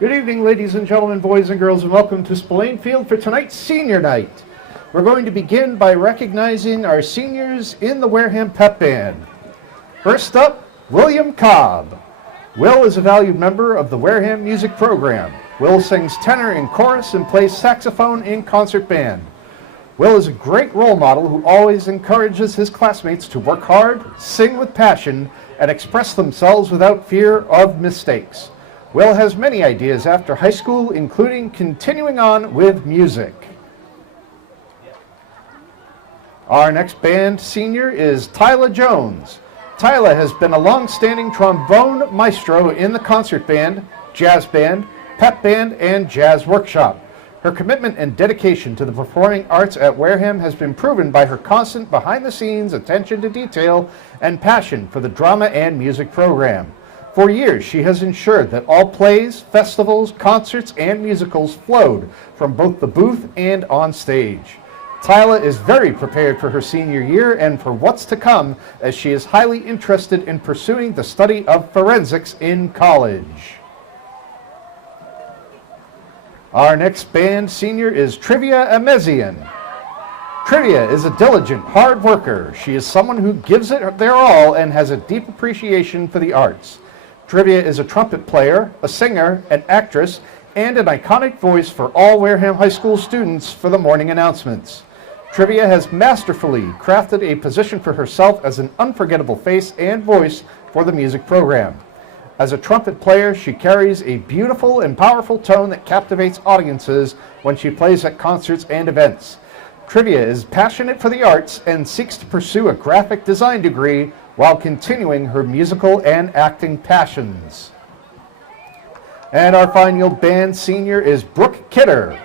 Good evening, ladies and gentlemen, boys and girls, and welcome to Spillane Field for tonight's senior night. We're going to begin by recognizing our seniors in the Wareham Pep Band. First up, William Cobb. Will is a valued member of the Wareham music program. Will sings tenor in chorus and plays saxophone in concert band. Will is a great role model who always encourages his classmates to work hard, sing with passion, and express themselves without fear of mistakes. Will has many ideas after high school, including continuing on with music. Our next band senior is Tyla Jones. Tyla has been a long-standing trombone maestro in the concert band, jazz band, pep band, and jazz workshop. Her commitment and dedication to the performing arts at Wareham has been proven by her constant behind-the-scenes attention to detail and passion for the drama and music program. For years, she has ensured that all plays, festivals, concerts, and musicals flowed from both the booth and on stage. Tyla is very prepared for her senior year and for what's to come, as she is highly interested in pursuing the study of forensics in college. Our next band senior is Trivia Amezian. Trivia is a diligent, hard worker. She is someone who gives it their all and has a deep appreciation for the arts. Trivia is a trumpet player, a singer, an actress, and an iconic voice for all Wareham High School students for the morning announcements. Trivia has masterfully crafted a position for herself as an unforgettable face and voice for the music program. As a trumpet player, she carries a beautiful and powerful tone that captivates audiences when she plays at concerts and events. Trivia is passionate for the arts and seeks to pursue a graphic design degree while continuing her musical and acting passions. And our final band senior is Brooke Kidder.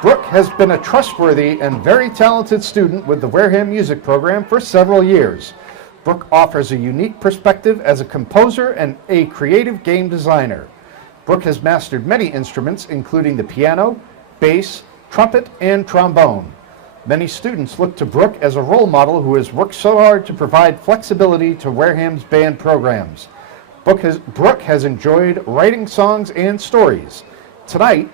Brooke has been a trustworthy and very talented student with the Wareham music program for several years. Brooke offers a unique perspective as a composer and a creative game designer. Brooke has mastered many instruments, including the piano, bass, trumpet, and trombone. Many students look to Brooke as a role model who has worked so hard to provide flexibility to Wareham's band programs. Brooke has enjoyed writing songs and stories. Tonight,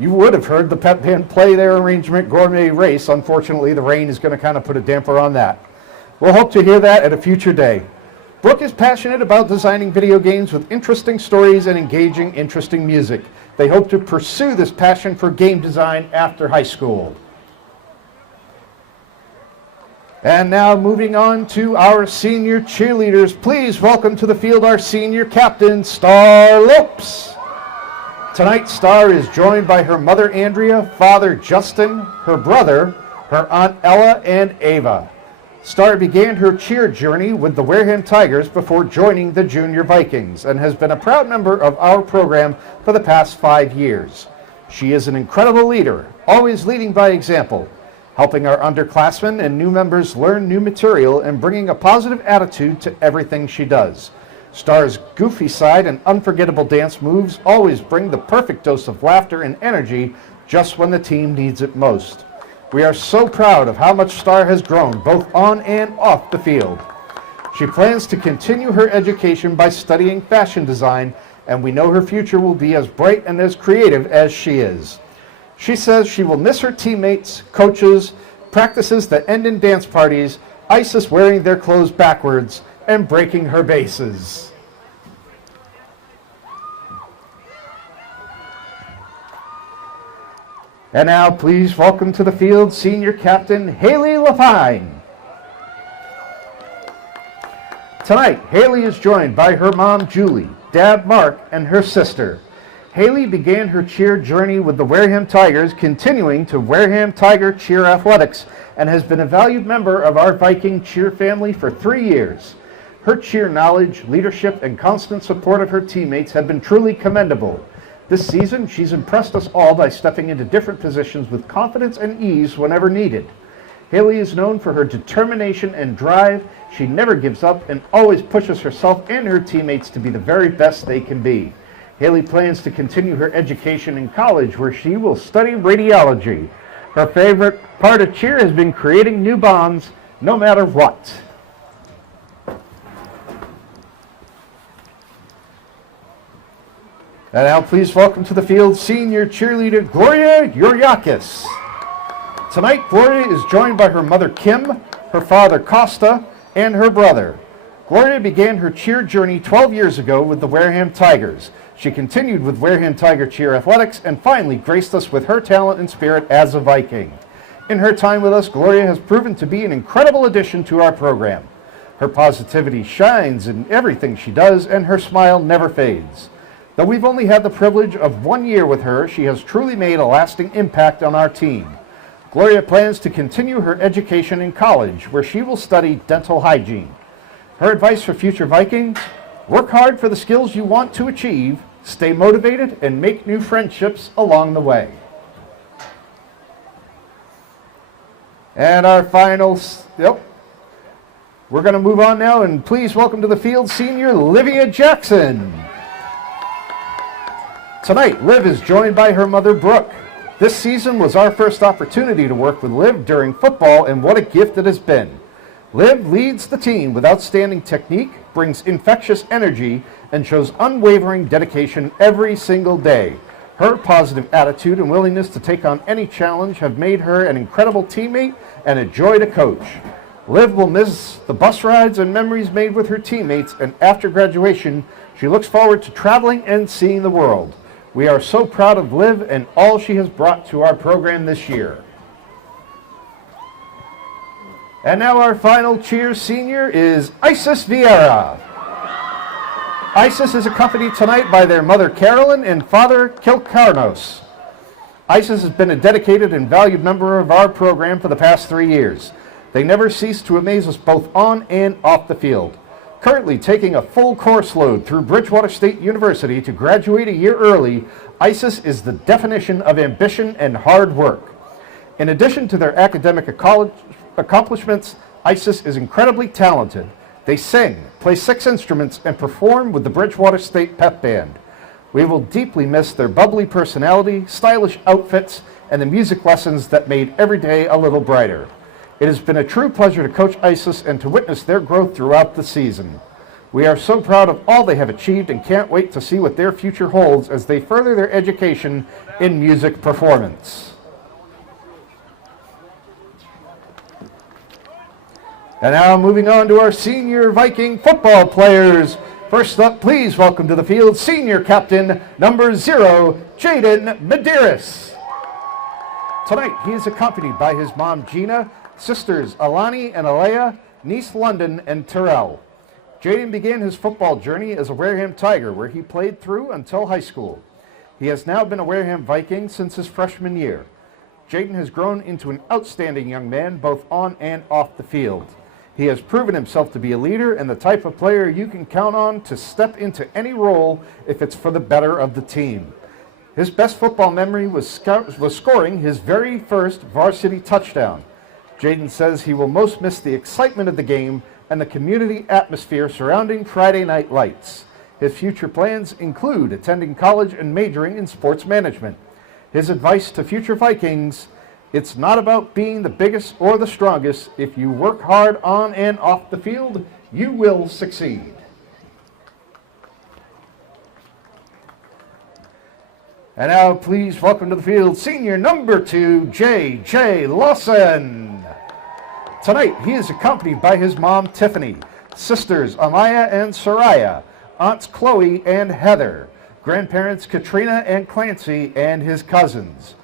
you would have heard the pep band play their arrangement Gourmet Race. Unfortunately, the rain is going to kind of put a damper on that. We'll hope to hear that at a future day. Brooke is passionate about designing video games with interesting stories and engaging, interesting music. They hope to pursue this passion for game design after high school. And now moving on to our senior cheerleaders. Please welcome to the field our senior captain, Star Lopes. Tonight, Star is joined by her mother, Andrea, father, Justin, her brother, her aunt, Ella, and Ava. Star began her cheer journey with the Wareham Tigers before joining the Junior Vikings and has been a proud member of our program for the past 5 years. She is an incredible leader, always leading by example, helping our underclassmen and new members learn new material and bringing a positive attitude to everything she does. Star's goofy side and unforgettable dance moves always bring the perfect dose of laughter and energy just when the team needs it most. We are so proud of how much Star has grown, both on and off the field. She plans to continue her education by studying fashion design, and we know her future will be as bright and as creative as she is. She says she will miss her teammates, coaches, practices that end in dance parties, Isis wearing their clothes backwards, and breaking her bases. And now, please welcome to the field senior captain Haley Lapine. Tonight, Haley is joined by her mom, Julie, dad, Mark, and her sister. Haley began her cheer journey with the Wareham Tigers, continuing to Wareham Tiger Cheer Athletics, and has been a valued member of our Viking cheer family for 3 years. Her cheer knowledge, leadership, and constant support of her teammates have been truly commendable. This season, she's impressed us all by stepping into different positions with confidence and ease whenever needed. Haley is known for her determination and drive. She never gives up and always pushes herself and her teammates to be the very best they can be. Haley plans to continue her education in college, where she will study radiology. Her favorite part of cheer has been creating new bonds, no matter what. And now please welcome to the field senior cheerleader Gloria Yuriakis. Tonight, Gloria is joined by her mother Kim, her father Costa, and her brother. Gloria began her cheer journey 12 years ago with the Wareham Tigers. She continued with Wareham Tiger Cheer Athletics and finally graced us with her talent and spirit as a Viking. In her time with us, Gloria has proven to be an incredible addition to our program. Her positivity shines in everything she does, and her smile never fades. Though we've only had the privilege of 1 year with her, she has truly made a lasting impact on our team. Gloria plans to continue her education in college, where she will study dental hygiene. Her advice for future Vikings: work hard for the skills you want to achieve, stay motivated, and make new friendships along the way. And our final, we're going to move on now, and please welcome to the field senior Livia Jackson. Tonight, Liv is joined by her mother Brooke. This season was our first opportunity to work with Liv during football, and what a gift it has been. Liv leads the team with outstanding technique, brings infectious energy, and shows unwavering dedication every single day. Her positive attitude and willingness to take on any challenge have made her an incredible teammate and a joy to coach. Liv will miss the bus rides and memories made with her teammates, and after graduation, she looks forward to traveling and seeing the world. We are so proud of Liv and all she has brought to our program this year. And now our final cheer senior is Isis Vieira. Isis is accompanied tonight by their mother Carolyn and father Kilcarnos. Isis has been a dedicated and valued member of our program for the past 3 years. They never cease to amaze us both on and off the field. Currently taking a full course load through Bridgewater State University to graduate a year early, Isis is the definition of ambition and hard work. In addition to their academic accomplishments, Isis is incredibly talented. They sing, play 6 instruments, and perform with the Bridgewater State Pep Band. We will deeply miss their bubbly personality, stylish outfits, and the music lessons that made every day a little brighter. It has been a true pleasure to coach Isis and to witness their growth throughout the season. We are so proud of all they have achieved and can't wait to see what their future holds as they further their education in music performance. And now moving on to our senior Viking football players. First up, please welcome to the field senior captain number 0, Jaden Medeiros. Tonight, he is accompanied by his mom Gina, sisters Alani and Alea, niece London, and Terrell. Jaden began his football journey as a Wareham Tiger, where he played through until high school. He has now been a Wareham Viking since his freshman year. Jaden has grown into an outstanding young man, both on and off the field. He has proven himself to be a leader and the type of player you can count on to step into any role if it's for the better of the team. His best football memory was scoring his very first varsity touchdown. Jaden says he will most miss the excitement of the game and the community atmosphere surrounding Friday Night Lights. His future plans include attending college and majoring in sports management. His advice to future Vikings: it's not about being the biggest or the strongest. If you work hard on and off the field, you will succeed. And now please welcome to the field senior number 2, J.J. Lawson. Tonight, he is accompanied by his mom, Tiffany, sisters Amaya and Soraya, aunts Chloe and Heather, grandparents Katrina and Clancy, and his cousins.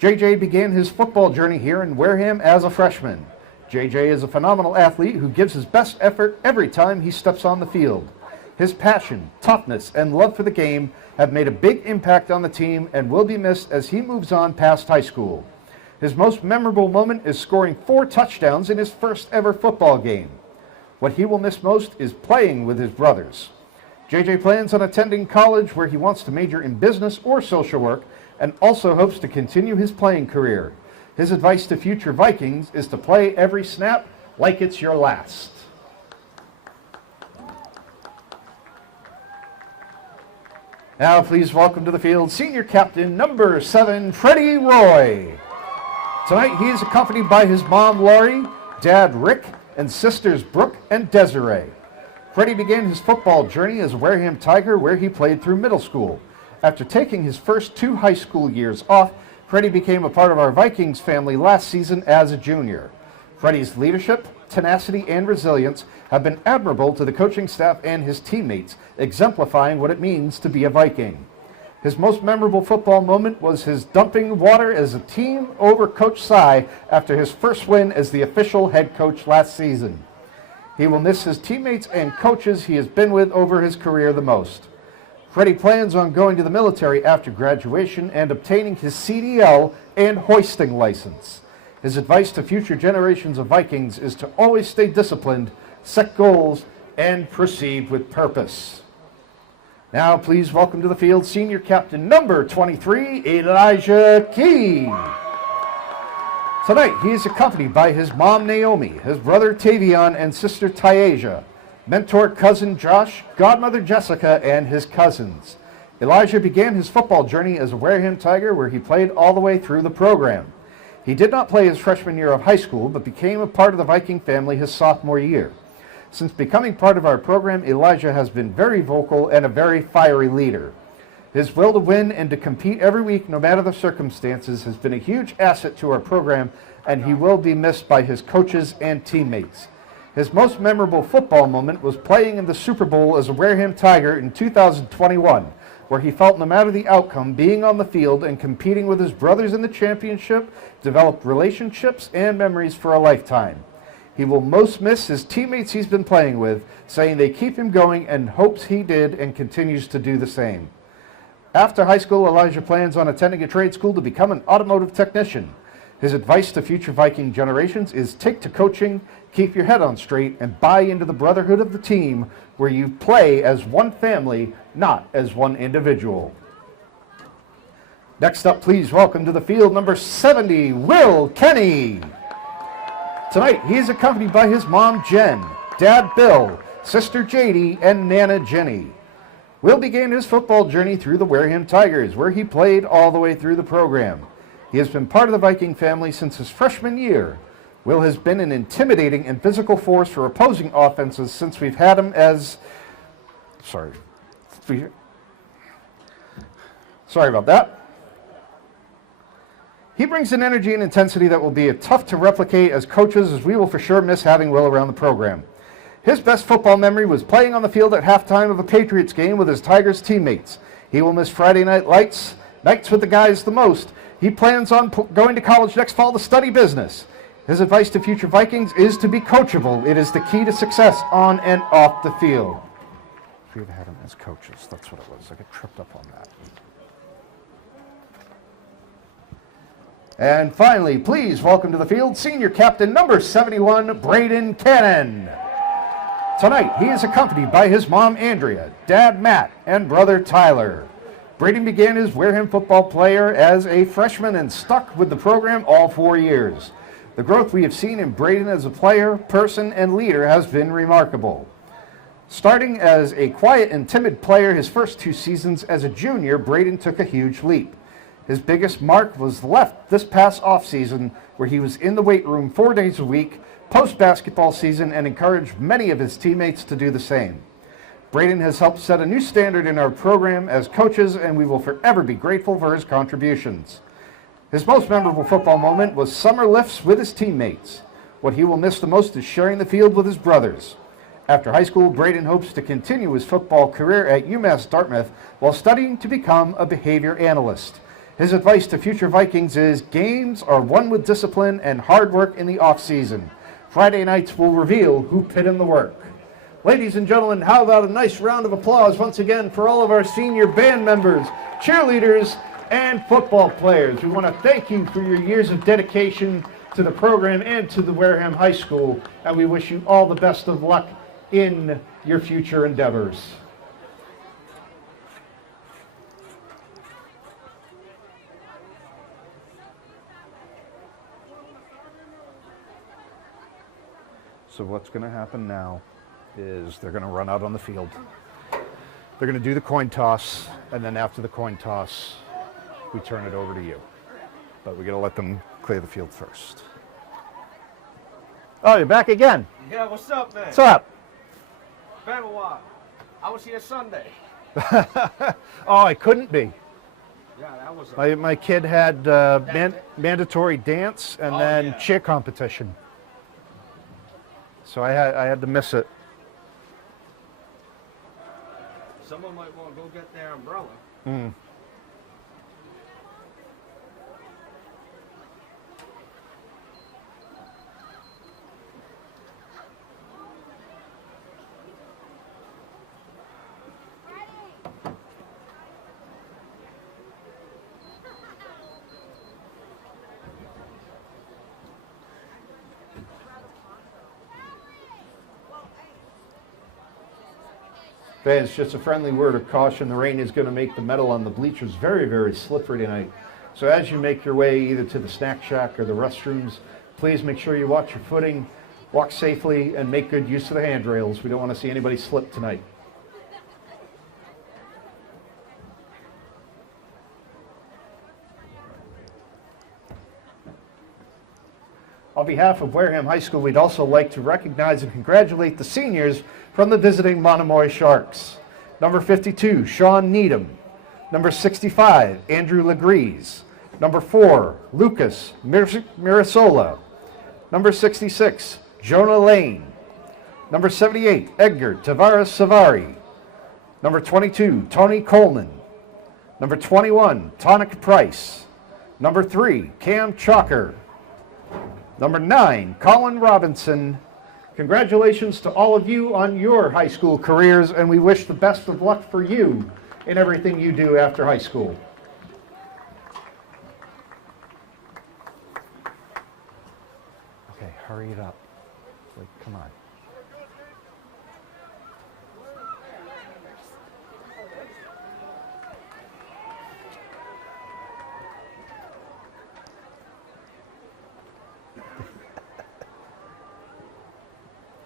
JJ began his football journey here in Wareham as a freshman. JJ is a phenomenal athlete who gives his best effort every time he steps on the field. His passion, toughness, and love for the game have made a big impact on the team and will be missed as he moves on past high school. His most memorable moment is scoring 4 touchdowns in his first ever football game. What he will miss most is playing with his brothers. JJ plans on attending college, where he wants to major in business or social work, and also hopes to continue his playing career. His advice to future Vikings is to play every snap like it's your last. Now please welcome to the field senior captain number 7, Freddie Roy. Tonight he is accompanied by his mom Laurie, dad Rick, and sisters Brooke and Desiree. Freddie began his football journey as a Wareham Tiger, where he played through middle school. After taking his first 2 high school years off, Freddie became a part of our Vikings family last season as a junior. Freddie's leadership, tenacity, and resilience have been admirable to the coaching staff and his teammates, exemplifying what it means to be a Viking. His most memorable football moment was his dumping water as a team over Coach Sy after his first win as the official head coach last season. He will miss his teammates and coaches he has been with over his career the most. Freddie plans on going to the military after graduation and obtaining his CDL and hoisting license. His advice to future generations of Vikings is to always stay disciplined, set goals, and proceed with purpose. Now, please welcome to the field senior captain number 23, Elijah Key. Tonight, he is accompanied by his mom, Naomi, his brother, Tavion, and sister, Tyasia, mentor, cousin, Josh, godmother, Jessica, and his cousins. Elijah began his football journey as a Wareham Tiger, where he played all the way through the program. He did not play his freshman year of high school, but became a part of the Viking family his sophomore year. Since becoming part of our program, Elijah has been very vocal and a very fiery leader. His will to win and to compete every week, no matter the circumstances, has been a huge asset to our program, and he will be missed by his coaches and teammates. His most memorable football moment was playing in the Super Bowl as a Wareham Tiger in 2021, where he felt no matter the outcome, being on the field and competing with his brothers in the championship developed relationships and memories for a lifetime. He will most miss his teammates he's been playing with, saying they keep him going and hopes he did and continues to do the same. After high school, Elijah plans on attending a trade school to become an automotive technician. His advice to future Viking generations is take to coaching, keep your head on straight, and buy into the brotherhood of the team where you play as one family, not as one individual. Next up, please welcome to the field number 70, Will Kenny. Tonight, he is accompanied by his mom, Jen, dad, Bill, sister, JD, and Nana, Jenny. Will began his football journey through the Wareham Tigers, where he played all the way through the program. He has been part of the Viking family since his freshman year. Will has been an intimidating and physical force for opposing offenses since we've had him as... Sorry about that. He brings an energy and intensity that will be tough to replicate as coaches, as we will for sure miss having Will around the program. His best football memory was playing on the field at halftime of a Patriots game with his Tigers teammates. He will miss Friday night lights, nights with the guys the most. He plans on going to college next fall to study business. His advice to future Vikings is to be coachable. It is the key to success on and off the field. We had him as coaches. That's what it was. I got tripped up on that. And finally, please welcome to the field senior captain number 71, Braden Cannon. Tonight, he is accompanied by his mom, Andrea, dad, Matt, and brother, Tyler. Braden began his Wareham football player as a freshman and stuck with the program all 4 years. The growth we have seen in Braden as a player, person, and leader has been remarkable. Starting as a quiet and timid player his first 2 seasons as a junior, Braden took a huge leap. His biggest mark was left this past offseason, where he was in the weight room 4 days a week, post-basketball season, and encouraged many of his teammates to do the same. Braden has helped set a new standard in our program as coaches, and we will forever be grateful for his contributions. His most memorable football moment was summer lifts with his teammates. What he will miss the most is sharing the field with his brothers. After high school, Braden hopes to continue his football career at UMass Dartmouth while studying to become a behavior analyst. His advice to future Vikings is games are won with discipline and hard work in the off-season. Friday nights will reveal who put in the work. Ladies and gentlemen, how about a nice round of applause once again for all of our senior band members, cheerleaders, and football players. We want to thank you for your years of dedication to the program and to the Wareham High School, and we wish you all the best of luck in your future endeavors. So what's going to happen now is they're going to run out on the field. They're going to do the coin toss, and then after the coin toss, we turn it over to you. But we're going to let them clear the field first. Oh, you're back again. Yeah, what's up, man? What's up? Been a while. I was here Sunday. Oh, I couldn't be. Yeah, that was My kid had mandatory dance and then cheer competition. So I had to miss it. Someone might want to go get their umbrella. Fans, just a friendly word of caution. The rain is going to make the metal on the bleachers very, very slippery tonight. So as you make your way either to the snack shack or the restrooms, please make sure you watch your footing, walk safely, and make good use of the handrails. We don't want to see anybody slip tonight. On behalf of Wareham High School, we'd also like to recognize and congratulate the seniors from the visiting Monomoy Sharks. Number 52, Sean Needham. Number 65, Andrew Legrees. Number 4, Lucas Mirasola. Number 66, Jonah Lane. Number 78, Edgar Tavares Savari. Number 22, Tony Coleman. Number 21, Tonic Price. Number 3, Cam Chalker. Number 9, Colin Robinson. Congratulations to all of you on your high school careers, and we wish the best of luck for you in everything you do after high school. Okay, hurry it up. Like, come on.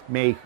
Me.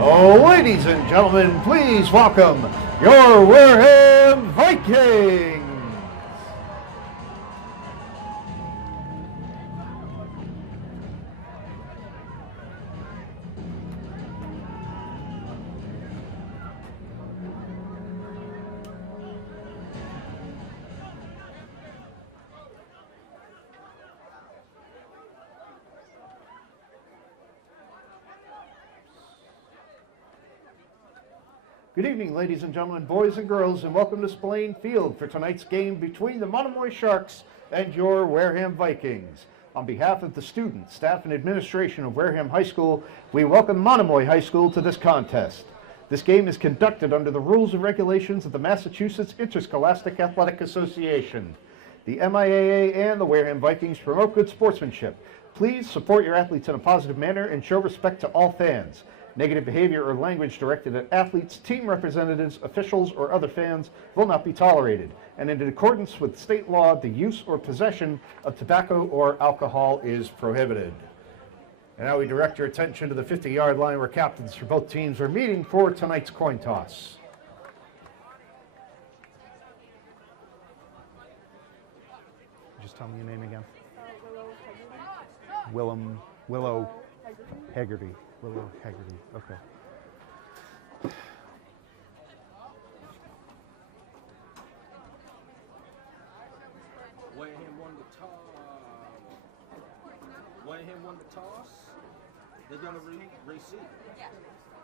Oh, ladies and gentlemen, please welcome your Wareham Vikings! Good evening, ladies and gentlemen, boys and girls, and welcome to Spillane Field for tonight's game between the Monomoy Sharks and your Wareham Vikings. On behalf of the students, staff, and administration of Wareham High School, we welcome Monomoy High School to this contest. This game is conducted under the rules and regulations of the Massachusetts Interscholastic Athletic Association. The MIAA and the Wareham Vikings promote good sportsmanship. Please support your athletes in a positive manner and show respect to all fans. Negative behavior or language directed at athletes, team representatives, officials, or other fans will not be tolerated. And in accordance with state law, the use or possession of tobacco or alcohol is prohibited. And now we direct your attention to the 50-yard line where captains for both teams are meeting for tonight's coin toss. Just tell me your name again. Willow Haggerty. Willow Haggerty, okay. Wareham won the toss. Wareham won the toss. They're gonna receive.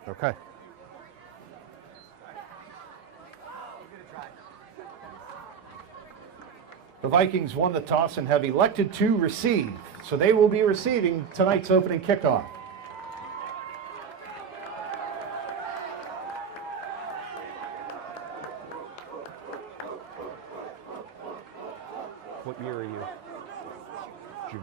Okay. The Vikings won the toss and have elected to receive, so they will be receiving tonight's opening kickoff. What year are you? June.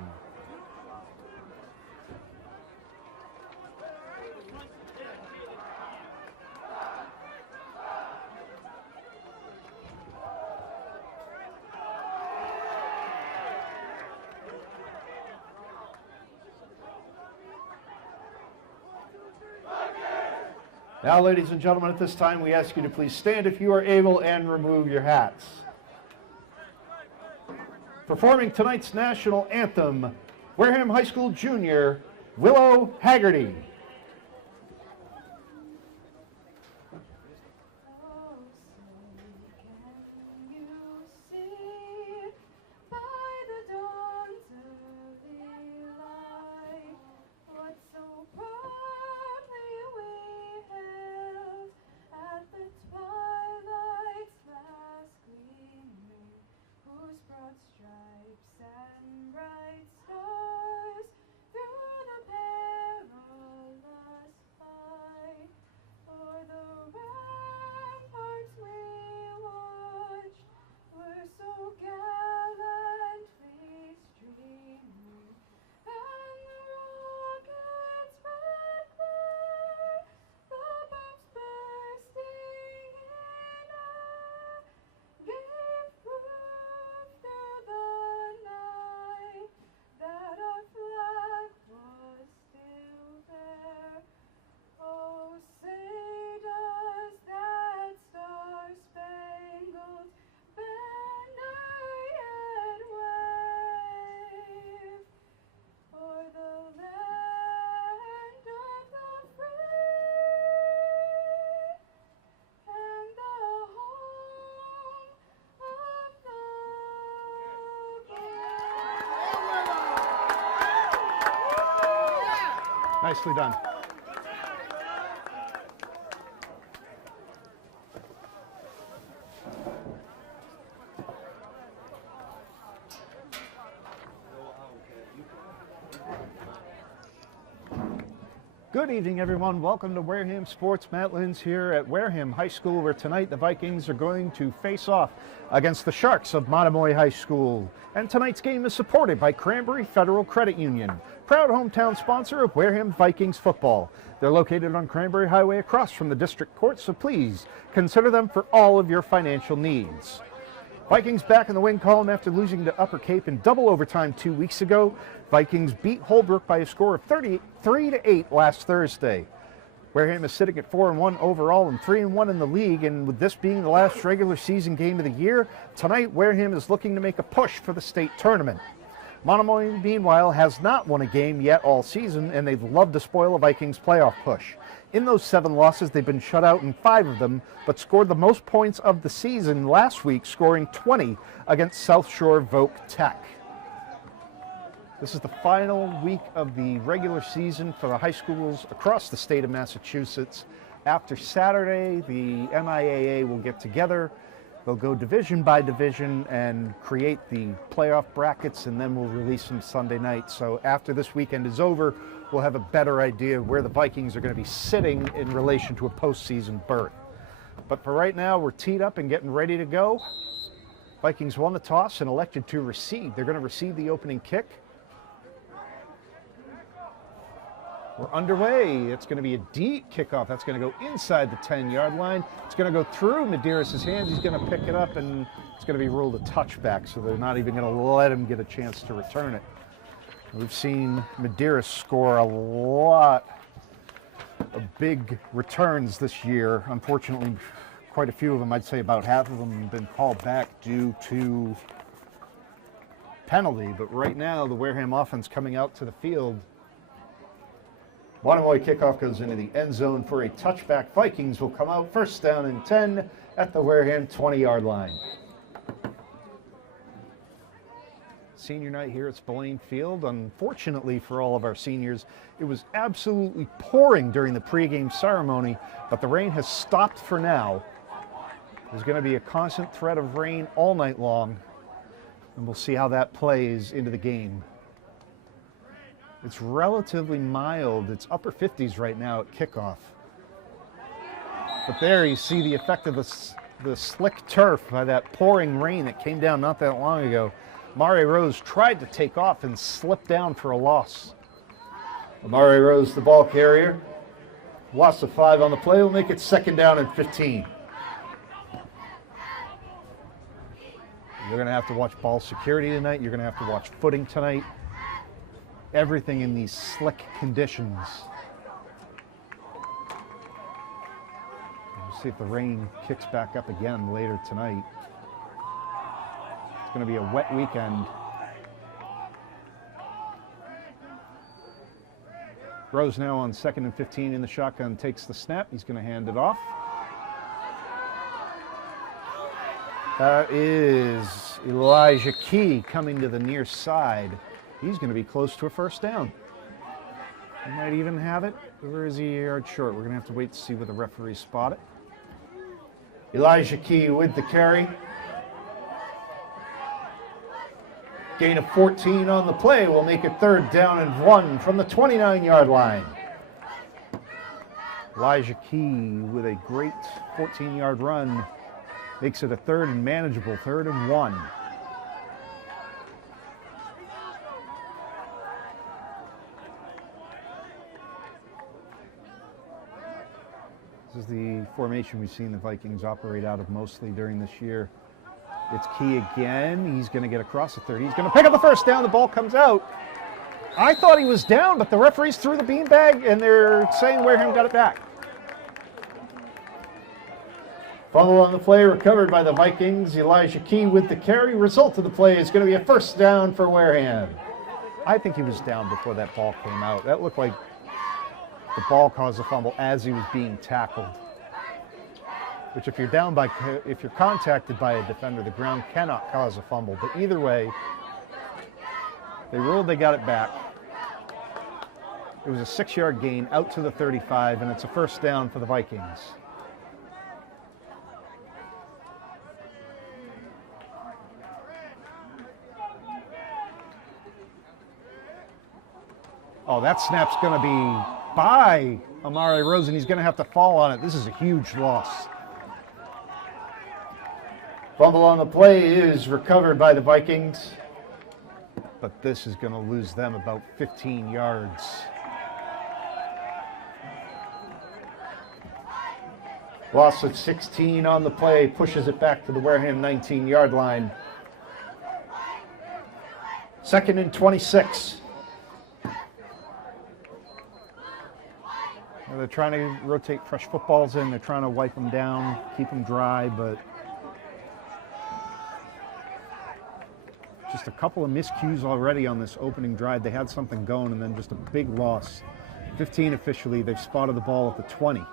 Now, ladies and gentlemen, at this time, we ask you to please stand if you are able and remove your hats. Performing tonight's national anthem, Wareham High School junior, Willow Haggerty. Nicely done. Good evening, everyone. Welcome to Wareham Sports. Matt Lins here at Wareham High School, where tonight the Vikings are going to face off against the Sharks of Monomoy High School. And tonight's game is supported by Cranberry Federal Credit Union, proud hometown sponsor of Wareham Vikings football. They're located on Cranberry Highway across from the district court, so please consider them for all of your financial needs. Vikings back in the win column after losing to Upper Cape in double overtime 2 weeks ago. Vikings beat Holbrook by a score of 33-8 last Thursday. Wareham is sitting at 4-1 overall and 3-1 in the league, and with this being the last regular season game of the year, tonight Wareham is looking to make a push for the state tournament. Monomoy, meanwhile, has not won a game yet all season, and they'd love to spoil a Vikings playoff push. In those 7 losses, they've been shut out in 5 of them, but scored the most points of the season last week, scoring 20 against South Shore Voc Tech. This is the final week of the regular season for the high schools across the state of Massachusetts. After Saturday, the MIAA will get together. They'll go division by division and create the playoff brackets, and then we'll release them Sunday night. So after this weekend is over, we'll have a better idea of where the Vikings are going to be sitting in relation to a postseason berth. But for right now, we're teed up and getting ready to go. Vikings won the toss and elected to receive. They're going to receive the opening kick. We're underway. It's going to be a deep kickoff. That's going to go inside the 10-yard line. It's going to go through Medeiros' hands. He's going to pick it up, and it's going to be ruled a touchback, so they're not even going to let him get a chance to return it. We've seen Medeiros score a lot of big returns this year. Unfortunately, quite a few of them, I'd say about half of them, have been called back due to penalty. But right now, the Wareham offense coming out to the field. Monomoy kickoff goes into the end zone for a touchback. Vikings will come out first down and 10 at the Wareham 20-yard line. Senior night here at Spillane Field. Unfortunately for all of our seniors, it was absolutely pouring during the pregame ceremony, but the rain has stopped for now. There's going to be a constant threat of rain all night long, and we'll see how that plays into the game. It's relatively mild. It's upper 50s right now at kickoff. But there you see the effect of the slick turf by that pouring rain that came down not that long ago. Amari Rose tried to take off and slipped down for a loss. Amari Rose, the ball carrier. Loss of 5 on the play will make it second down and 15. You're going to have to watch ball security tonight. You're going to have to watch footing tonight. Everything in these slick conditions. We'll see if the rain kicks back up again later tonight. It's going to be a wet weekend. Rose now on 2nd and 15 in the shotgun, takes the snap. He's going to hand it off. That is Elijah Key coming to the near side. He's going to be close to a first down. He might even have it. Or is he a yard short? We're going to have to wait to see where the referees spot it. Elijah Key with the carry. Gain of 14 on the play will make it third down and 1 from the 29-yard line. Elijah Key with a great 14-yard run makes it a third and manageable, 3rd and 1. This is the formation we've seen the Vikings operate out of mostly during this year. It's Key again. He's going to get across the 30. He's going to pick up the first down. The ball comes out. I thought he was down, but the referees threw the beanbag, and they're saying Wareham got it back. Fumble on the play recovered by the Vikings. Elijah Key with the carry. Result of the play is going to be a first down for Wareham. I think he was down before that ball came out. That looked like the ball caused a fumble as he was being tackled. Which if you're contacted by a defender, the ground cannot cause a fumble. But either way, they ruled they got it back. It was a 6-yard gain out to the 35, and it's a first down for the Vikings. Oh, that snap's going to be by Amari Rose, and he's going to have to fall on it. This is a huge loss. Fumble on the play is recovered by the Vikings, but this is going to lose them about 15 yards. Loss of 16 on the play pushes it back to the Wareham 19-yard line. 2nd and 26. They're trying to rotate fresh footballs in. They're trying to wipe them down, keep them dry, but just a couple of miscues already on this opening drive. They had something going, and then just a big loss. 15 officially. They've spotted the ball at the 20.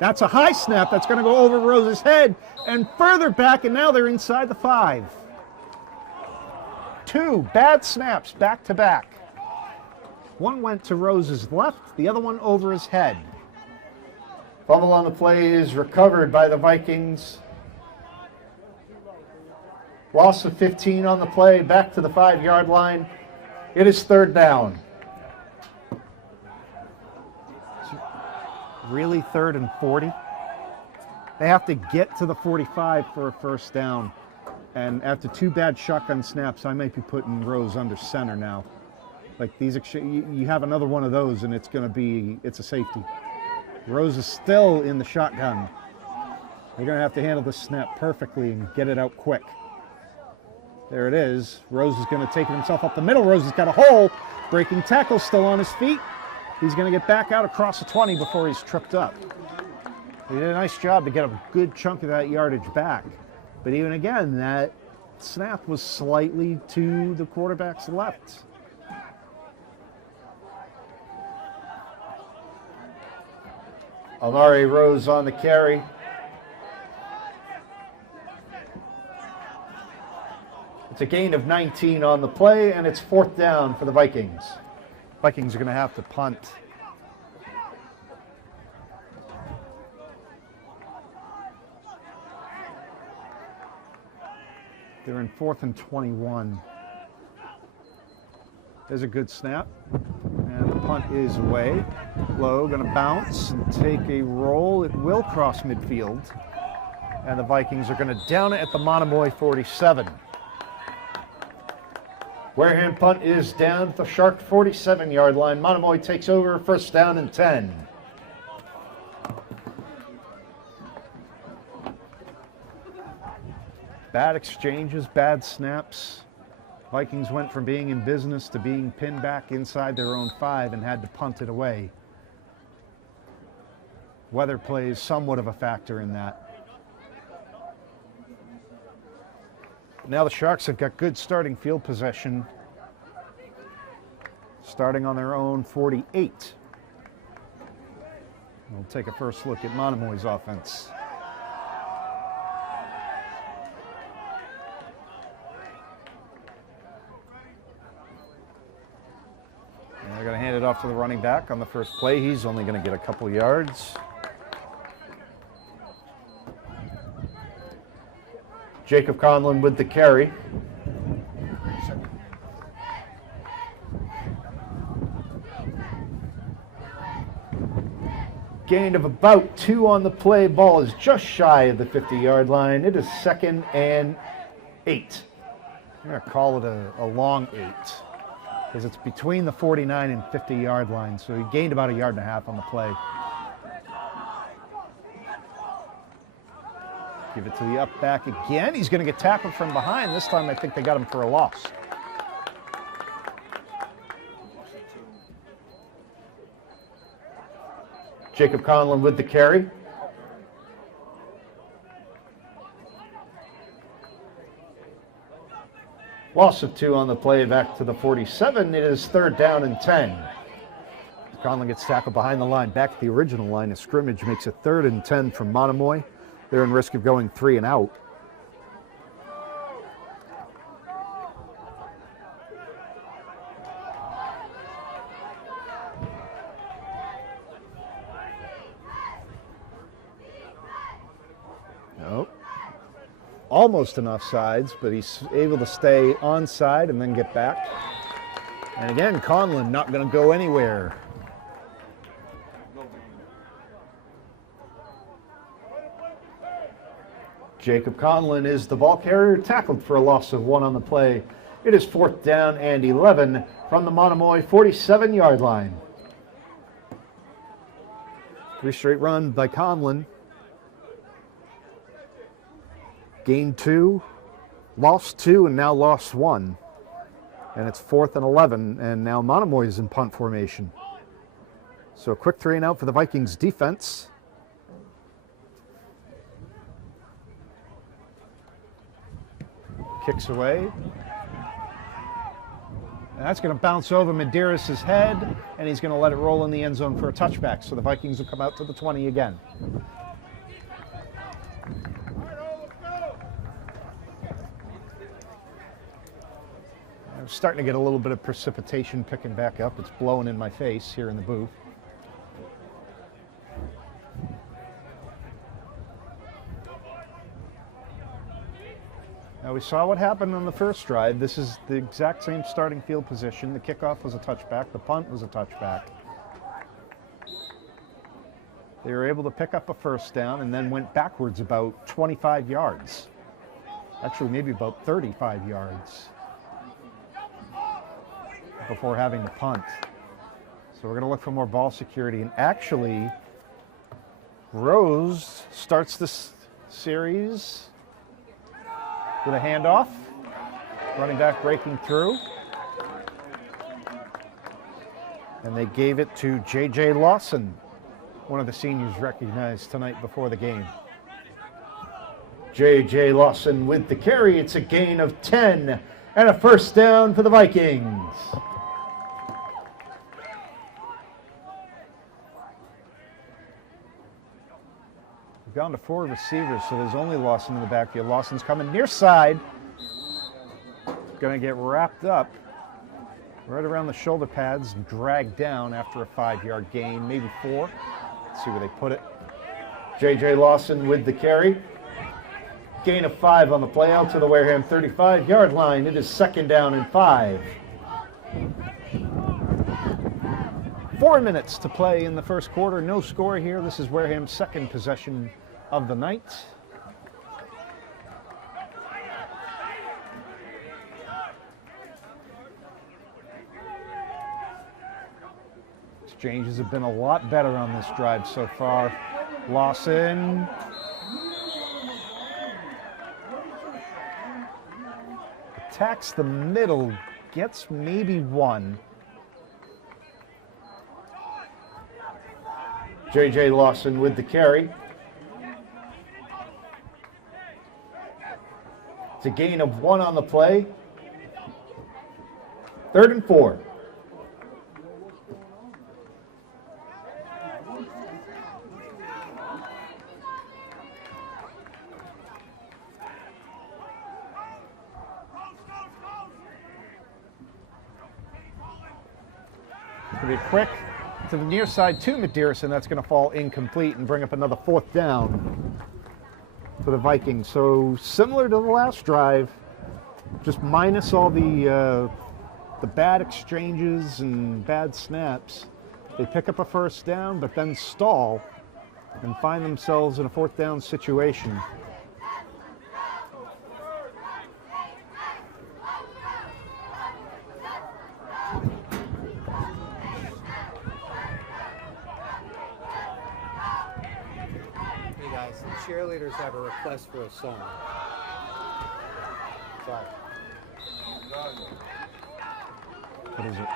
That's a high snap. That's going to go over Rose's head and further back, and now they're inside the 5. 2 bad snaps back to back. One went to Rose's left, the other one over his head. Fumble on the play is recovered by the Vikings. Loss of 15 on the play, back to the 5-yard line. It is third down. Really 3rd and 40? They have to get to the 45 for a first down. And after 2 bad shotgun snaps, I might be putting Rose under center now. Like these, you have another one of those, and it's a safety. Rose is still in the shotgun. They're going to have to handle this snap perfectly and get it out quick. There it is. Rose is going to take it himself up the middle. Rose has got a hole. Breaking tackle, still on his feet. He's going to get back out across the 20 before he's tripped up. He did a nice job to get a good chunk of that yardage back. But even again, that snap was slightly to the quarterback's left. Amari Rose on the carry. It's a gain of 19 on the play, and it's 4th down for the Vikings. Vikings are going to have to punt. They're in 4th and 21. There's a good snap. And the punt is away. Low, going to bounce and take a roll. It will cross midfield. And the Vikings are going to down it at the Monomoy 47. Wareham punt is down at the Shark 47-yard line. Monomoy takes over, 1st down and 10. Bad exchanges, bad snaps. Vikings went from being in business to being pinned back inside their own 5 and had to punt it away. Weather plays somewhat of a factor in that. Now the Sharks have got good starting field possession, starting on their own 48. We'll take a first look at Monomoy's offense. And they're going to hand it off to the running back on the first play. He's only going to get a couple yards. Jacob Conlon with the carry. Gain of about 2 on the play. Ball is just shy of the 50-yard line. It is 2nd and 8. I'm going to call it a long 8 because it's between the 49 and 50-yard line. So he gained about 1.5 yards on the play. Give it to the up back again. He's going to get tackled from behind. This time I think they got him for a loss. Jacob Conlon with the carry. Loss of 2 on the play back to the 47. It is 3rd down and 10. Conlon gets tackled behind the line. Back to the original line of scrimmage makes it 3rd and 10 from Monomoy. They're in risk of going 3 and out. Nope. Almost enough sides, but he's able to stay onside and then get back. And again, Conlon not going to go anywhere. Jacob Conlon is the ball carrier, tackled for a loss of 1 on the play. It is 4th down and 11 from the Monomoy 47-yard line. 3 straight run by Conlon. Gained 2, lost 2, and now lost 1. And it's 4th and 11, and now Monomoy is in punt formation. So a quick 3 and out for the Vikings defense. Kicks away. And that's going to bounce over Medeiros' head, and he's going to let it roll in the end zone for a touchback. So the Vikings will come out to the 20 again. I'm starting to get a little bit of precipitation picking back up. It's blowing in my face here in the booth. Now we saw what happened on the first drive. This is the exact same starting field position. The kickoff was a touchback. The punt was a touchback. They were able to pick up a 1st down and then went backwards about 25 yards. Actually, maybe about 35 yards. before having to punt. So we're going to look for more ball security. And actually, Rose starts this series with a handoff. Running back breaking through. And they gave it to J.J. Lawson, one of the seniors recognized tonight before the game. J.J. Lawson with the carry. It's a gain of 10 and a first down for the Vikings. We've gone to 4 receivers, so there's only Lawson in the backfield. Lawson's coming near side. Going to get wrapped up right around the shoulder pads and dragged down after a 5-yard gain, maybe 4. Let's see where they put it. J.J. Lawson with the carry. Gain of 5 on the play out to the Wareham 35-yard line. It is 2nd down and 5. 4 minutes to play in the first quarter. No score here. This is Wareham's 2nd possession of the night. Exchanges have been a lot better on this drive so far. Lawson. Attacks the middle, gets maybe 1. J.J. Lawson with the carry. It's a gain of 1 on the play. 3rd and 4. Be quick to the near side to Medeiros, and that's going to fall incomplete and bring up another 4th down for the Vikings. So similar to the last drive, just minus all the bad exchanges and bad snaps. They pick up a 1st down, but then stall and find themselves in a 4th down situation. Cheerleaders have a request for a song. Sorry. What is it?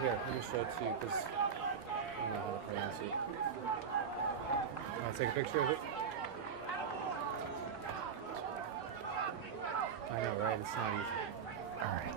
Here, let me show it to you because I don't know how to pronounce it. Want to take a picture of it? I know, right? It's not easy. All right.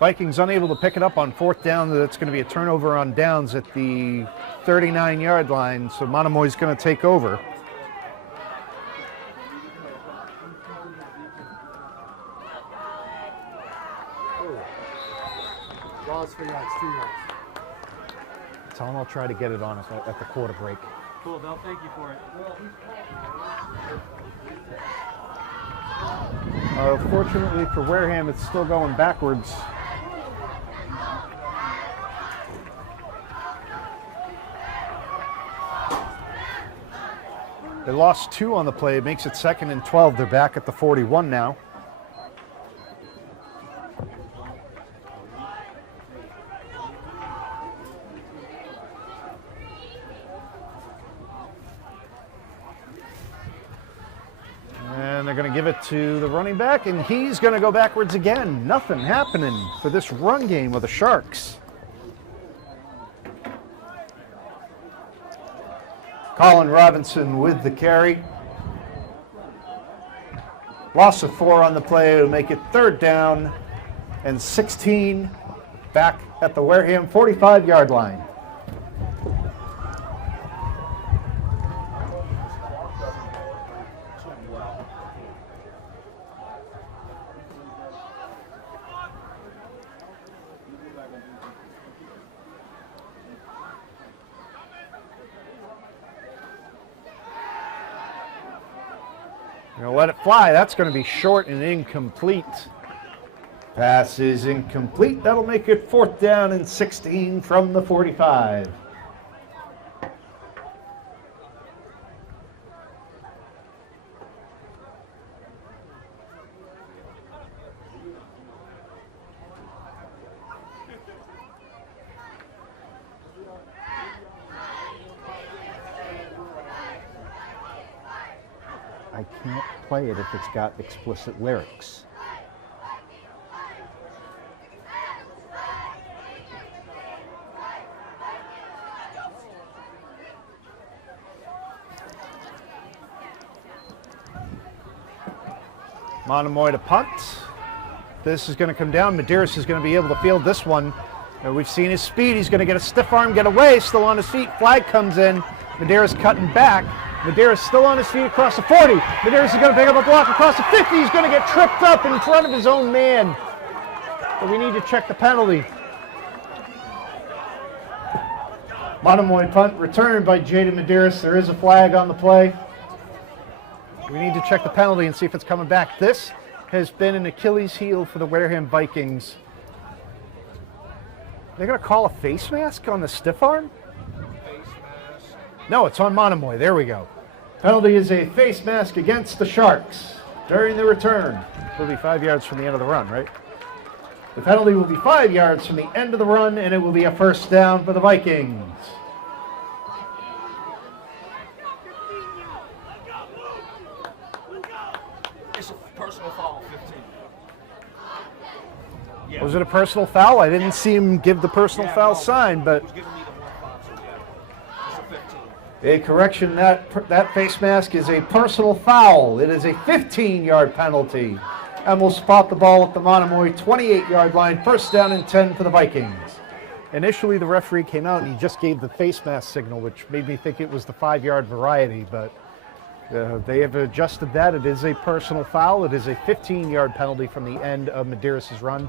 Vikings unable to pick it up on 4th down. That's going to be a turnover on downs at the 39-yard line. So Monomoy's going to take over. Lost for yards, 2 yards. Tell him I'll try to get it on us at the quarter break. Cool, Bill. Thank you for it. Fortunately for Wareham, it's still going backwards. They lost 2 on the play. It makes it 2nd and 12. They're back at the 41 now. And they're going to give it to the running back, and he's going to go backwards again. Nothing happening for this run game with the Sharks. Colin Robinson with the carry. Loss of 4 on the play to make it 3rd down and 16 back at the Wareham 45-yard line. Let it fly. That's going to be short and incomplete. Pass is incomplete. That'll make it 4th down and 16 from the 45. I can't play it if it's got explicit lyrics. Monomoy to punt. This is going to come down. Medeiros is going to be able to field this one. We've seen his speed. He's going to get a stiff arm, get away, still on his feet. Flag comes in. Medeiros cutting back. Medeiros still on his feet across the 40. Medeiros is going to pick up a block across the 50. He's going to get tripped up in front of his own man. But we need to check the penalty. Monomoy punt returned by Jaden Medeiros. There is a flag on the play. We need to check the penalty and see if it's coming back. This has been an Achilles heel for the Wareham Vikings. They're going to call a face mask on the stiff arm? No, it's on Monomoy. There we go. Penalty is a face mask against the Sharks during the return. It'll be 5 yards from the end of the run, right? The penalty will be 5 yards from the end of the run, and it will be a 1st down for the Vikings. It's a personal foul, 15. Was it a personal foul? I didn't see him give the personal foul sign, but... He was giving me the 1-5, so yeah. It's a 15. A correction, that face mask is a personal foul. It is a 15-yard penalty. And we'll spot the ball at the Monomoy 28-yard line. 1st down and 10 for the Vikings. Initially, the referee came out and he just gave the face mask signal, which made me think it was the 5-yard variety, but they have adjusted that. It is a personal foul. It is a 15-yard penalty from the end of Medeiros' run.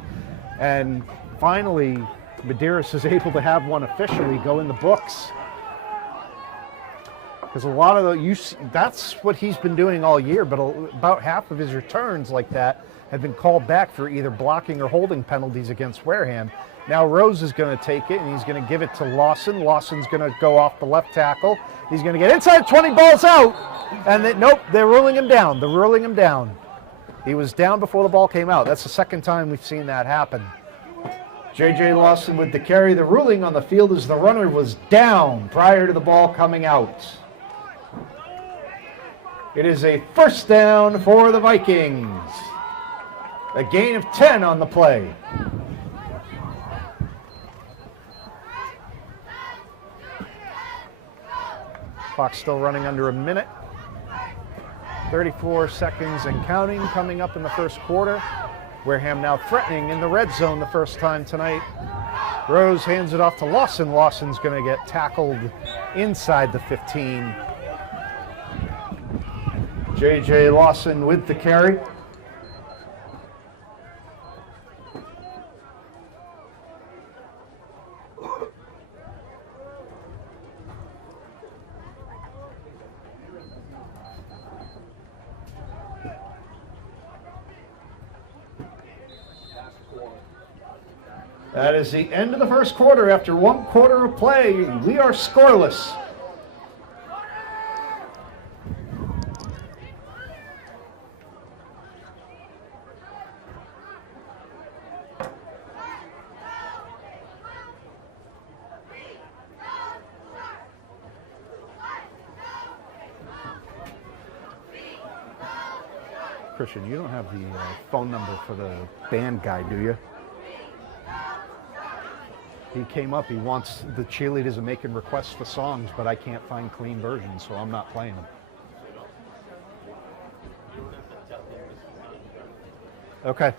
And finally, Medeiros is able to have one officially go in the books. Because a lot of that's what he's been doing all year, but about half of his returns like that have been called back for either blocking or holding penalties against Wareham. Now Rose is going to take it, and he's going to give it to Lawson. Lawson's going to go off the left tackle. He's going to get inside, 20 balls out. And nope, they're ruling him down. They're ruling him down. He was down before the ball came out. That's the 2nd time we've seen that happen. J.J. Lawson with the carry. The ruling on the field is the runner was down prior to the ball coming out. It is a 1st down for the Vikings. A gain of 10 on the play. Clock still running under a minute. 34 seconds and counting coming up in the 1st quarter. Wareham now threatening in the red zone the 1st time tonight. Rose hands it off to Lawson. Lawson's going to get tackled inside the 15. J.J. Lawson with the carry. That is the end of the 1st quarter. After 1 quarter of play, we are scoreless. Christian, you don't have the phone number for the band guy, do you? He came up, he wants the cheerleaders are making requests for songs, but I can't find clean versions, so I'm not playing them. Okay.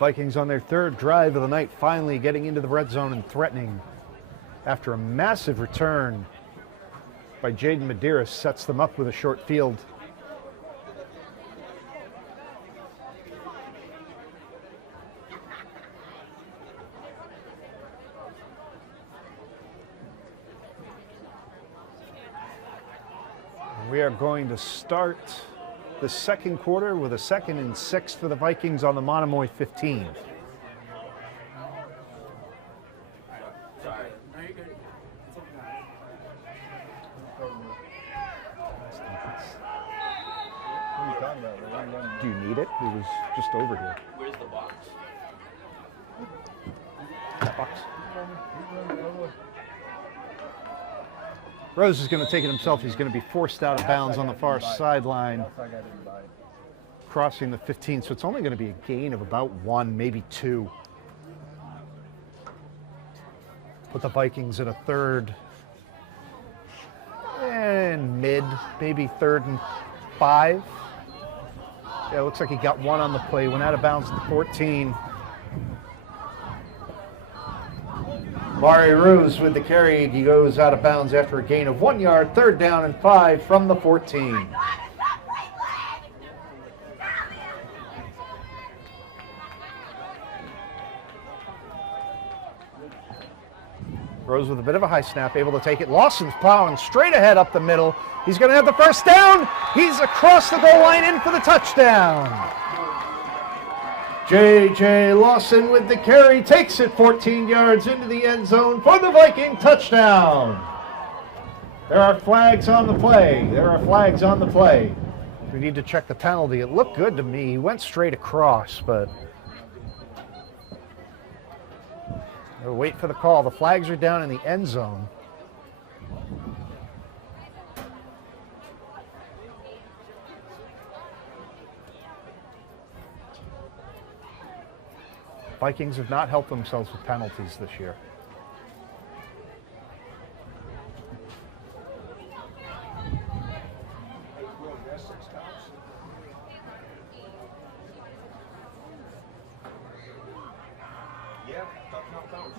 Vikings on their 3rd drive of the night, finally getting into the red zone and threatening after a massive return by Jaden Medeiros sets them up with a short field. We are going to start the second quarter with a 2nd and 6 for the Vikings on the Monomoy 15. Do you need it? It was just over here. Where's the box? That box. Rose is going to take it himself. He's going to be forced out of bounds on the far sideline, crossing the 15. So it's only going to be a gain of about 1, maybe 2. Put the Vikings at a 3rd and mid, maybe 3rd and 5. Yeah, it looks like he got 1 on the play. Went out of bounds at the 14. Mari Ruse with the carry. He goes out of bounds after a gain of 1 yard. 3rd down and 5 from the 14. Rose with a bit of a high snap, able to take it. Lawson's plowing straight ahead up the middle. He's going to have the first down. He's across the goal line in for the touchdown. J.J. Lawson with the carry takes it 14 yards into the end zone for the Viking touchdown. There are flags on the play. There are flags on the play. We need to check the penalty. It looked good to me. He went straight across, but we'll wait for the call. The flags are down in the end zone. Vikings have not helped themselves with penalties this year. Yeah, touchdown counts.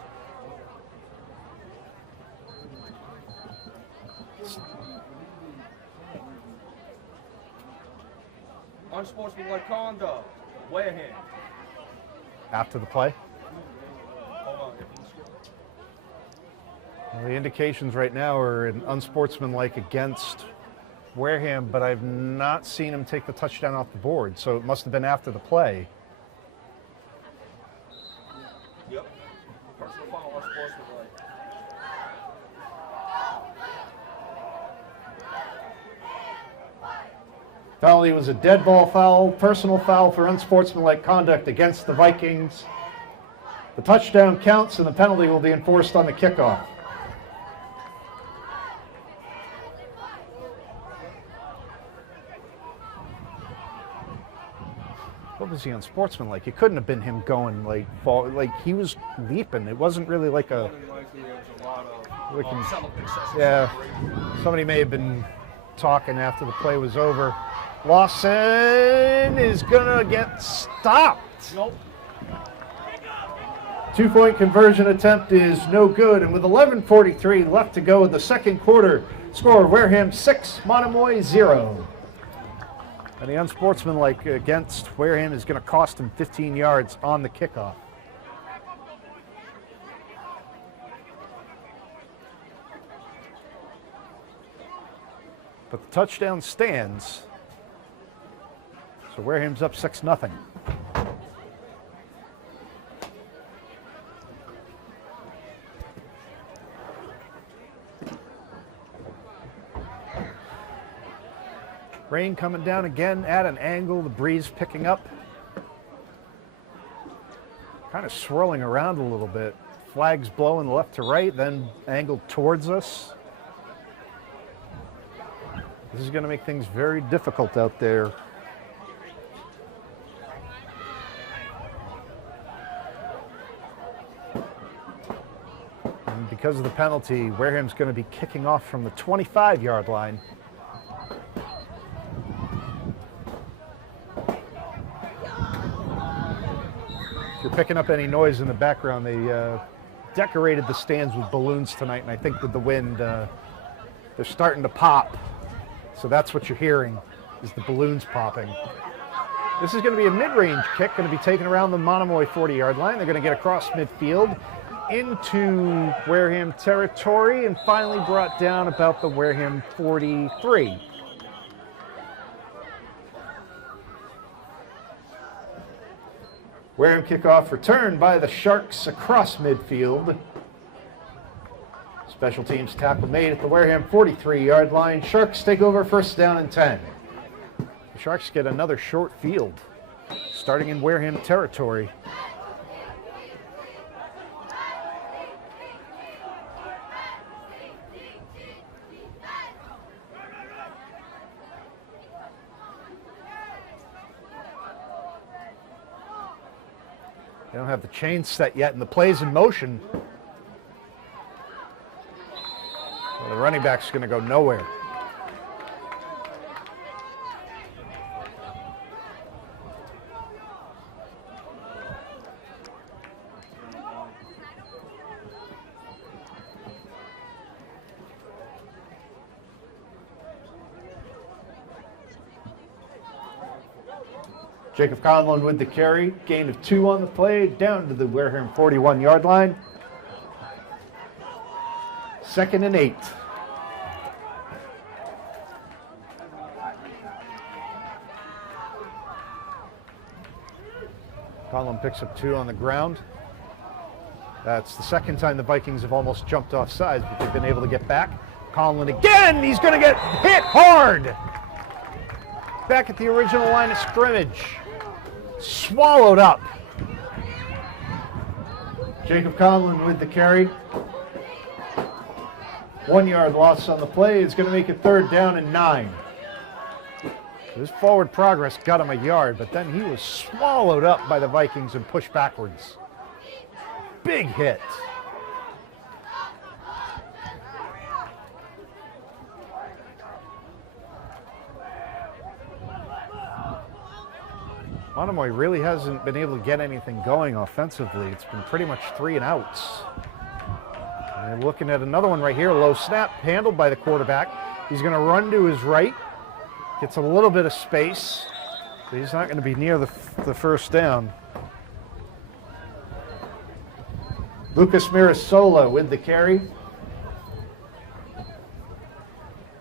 Unsportsmanlike conduct. Wareham. After the play. Hold on. Well, the indications right now are an unsportsmanlike against Wareham, but I've not seen him take the touchdown off the board, so it must have been after the play. Yep. Personal foul, unsportsmanlike. Penalty was a dead ball foul, personal foul for unsportsmanlike conduct against the Vikings. The touchdown counts and the penalty will be enforced on the kickoff. What was he unsportsmanlike? It couldn't have been him going like he was leaping. It wasn't really like a. Yeah, somebody may have been talking after the play was over. Lawson is gonna get stopped. Nope. 2-point conversion attempt is no good, and with 11:43 left to go in the second quarter, score Wareham 6, Monomoy 0. And the unsportsmanlike against Wareham is going to cost him 15 yards on the kickoff. But the touchdown stands. So Wareham's up 6-0. Rain coming down again at an angle, the breeze picking up. Kind of swirling around a little bit. Flags blowing left to right, then angled towards us. This is going to make things very difficult out there. And because of the penalty, Wareham's going to be kicking off from the 25-yard line. If you're picking up any noise in the background, they decorated the stands with balloons tonight, and I think with the wind, they're starting to pop. So that's what you're hearing, is the balloons popping. This is going to be a mid-range kick, going to be taken around the Monomoy 40-yard line. They're going to get across midfield into Wareham territory and finally brought down about the Wareham 43. Wareham kickoff returned by the Sharks across midfield. Special teams tackle made at the Wareham 43-yard line. Sharks take over first down and 10. The Sharks get another short field, starting in Wareham territory. They don't have the chain set yet, and the play's in motion. Well, the running back's going to go nowhere. Jacob Conlon with the carry. Gain of 2 on the play, down to the Wareham 41-yard line. 2nd and 8. Conlon picks up 2 on the ground. That's the second time the Vikings have almost jumped off sides, but they've been able to get back. Conlon again, he's going to get hit hard. Back at the original line of scrimmage. Swallowed up. Jacob Conlon with the carry. 1-yard loss on the play is going to make it 3rd down and 9. His forward progress got him a yard, but then he was swallowed up by the Vikings and pushed backwards. Big hit. Monomoy really hasn't been able to get anything going offensively. It's been pretty much 3 and outs. And looking at another one right here, low snap, handled by the quarterback. He's going to run to his right, gets a little bit of space, but he's not going to be near the first down. Lucas Mirasola with the carry.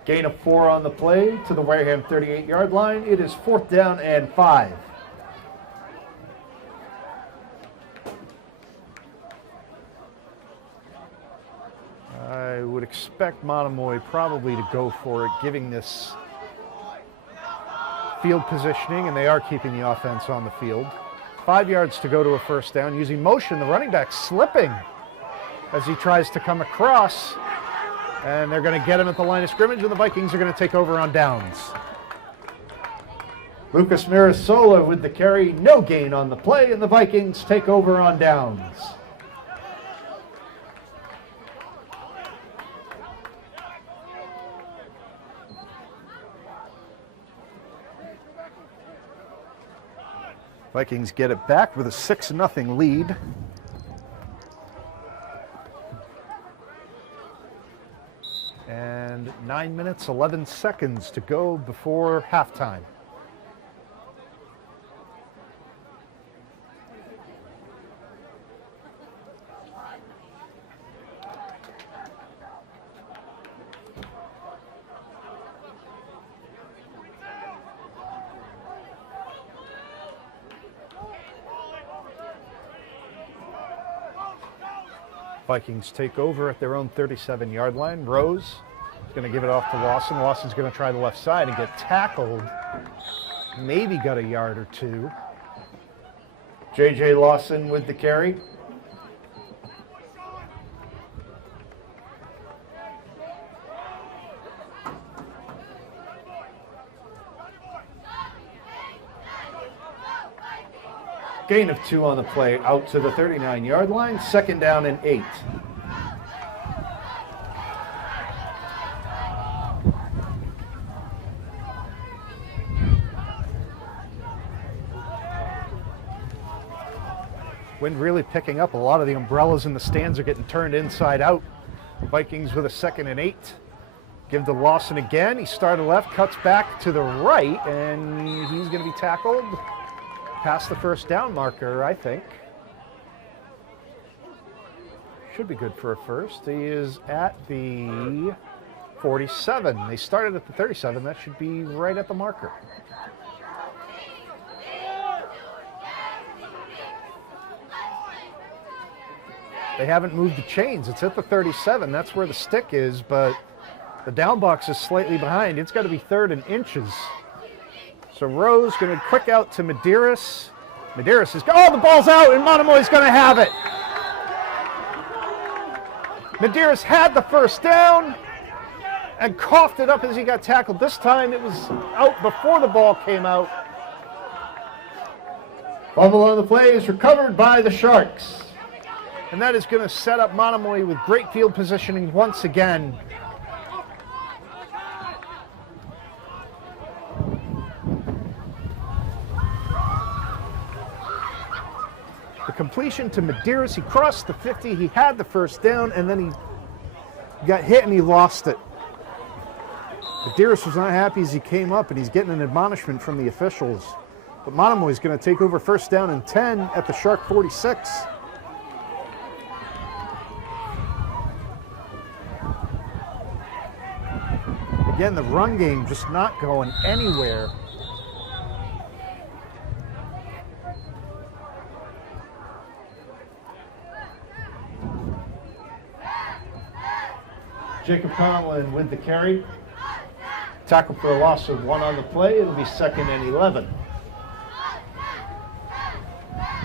Gain of 4 on the play to the Wareham 38-yard line. It is 4th down and 5. I would expect Monomoy probably to go for it, giving this field positioning, and they are keeping the offense on the field. 5 yards to go to a first down. Using motion, the running back slipping as he tries to come across, and they're going to get him at the line of scrimmage, and the Vikings are going to take over on downs. Lucas Mirasola with the carry. No gain on the play, and the Vikings take over on downs. Vikings get it back with a 6-0 lead. And 9 minutes, 11 seconds to go before halftime. Vikings take over at their own 37-yard line. Rose is going to give it off to Lawson. Lawson's going to try the left side and get tackled. Maybe got a yard or 2. J.J. Lawson with the carry. Gain of 2 on the play, out to the 39-yard line. 2nd down and 8. Wind really picking up. A lot of the umbrellas in the stands are getting turned inside out. Vikings with a 2nd and 8. Give to Lawson again. He started left, cuts back to the right, and he's going to be tackled past the first down marker, I think. Should be good for a first. He is at the 47. They started at the 37. That should be right at the marker. They haven't moved the chains. It's at the 37. That's where the stick is, but the down box is slightly behind. It's got to be 3rd and inches. So Rose going to quick out to Medeiros. Medeiros is, oh, the ball's out, and Monomoy's going to have it. Medeiros had the first down and coughed it up as he got tackled. This time it was out before the ball came out. Fumble on the play is recovered by the Sharks. And that is going to set up Monomoy with great field positioning once again. The completion to Medeiros, he crossed the 50, he had the first down, and then he got hit and he lost it. Medeiros was not happy as he came up, and he's getting an admonishment from the officials. But Monomoy is going to take over 1st down and 10 at the Shark 46. Again, the run game just not going anywhere. Jacob Conlon with the carry. Tackle for a loss of 1 on the play. It'll be 2nd and 11.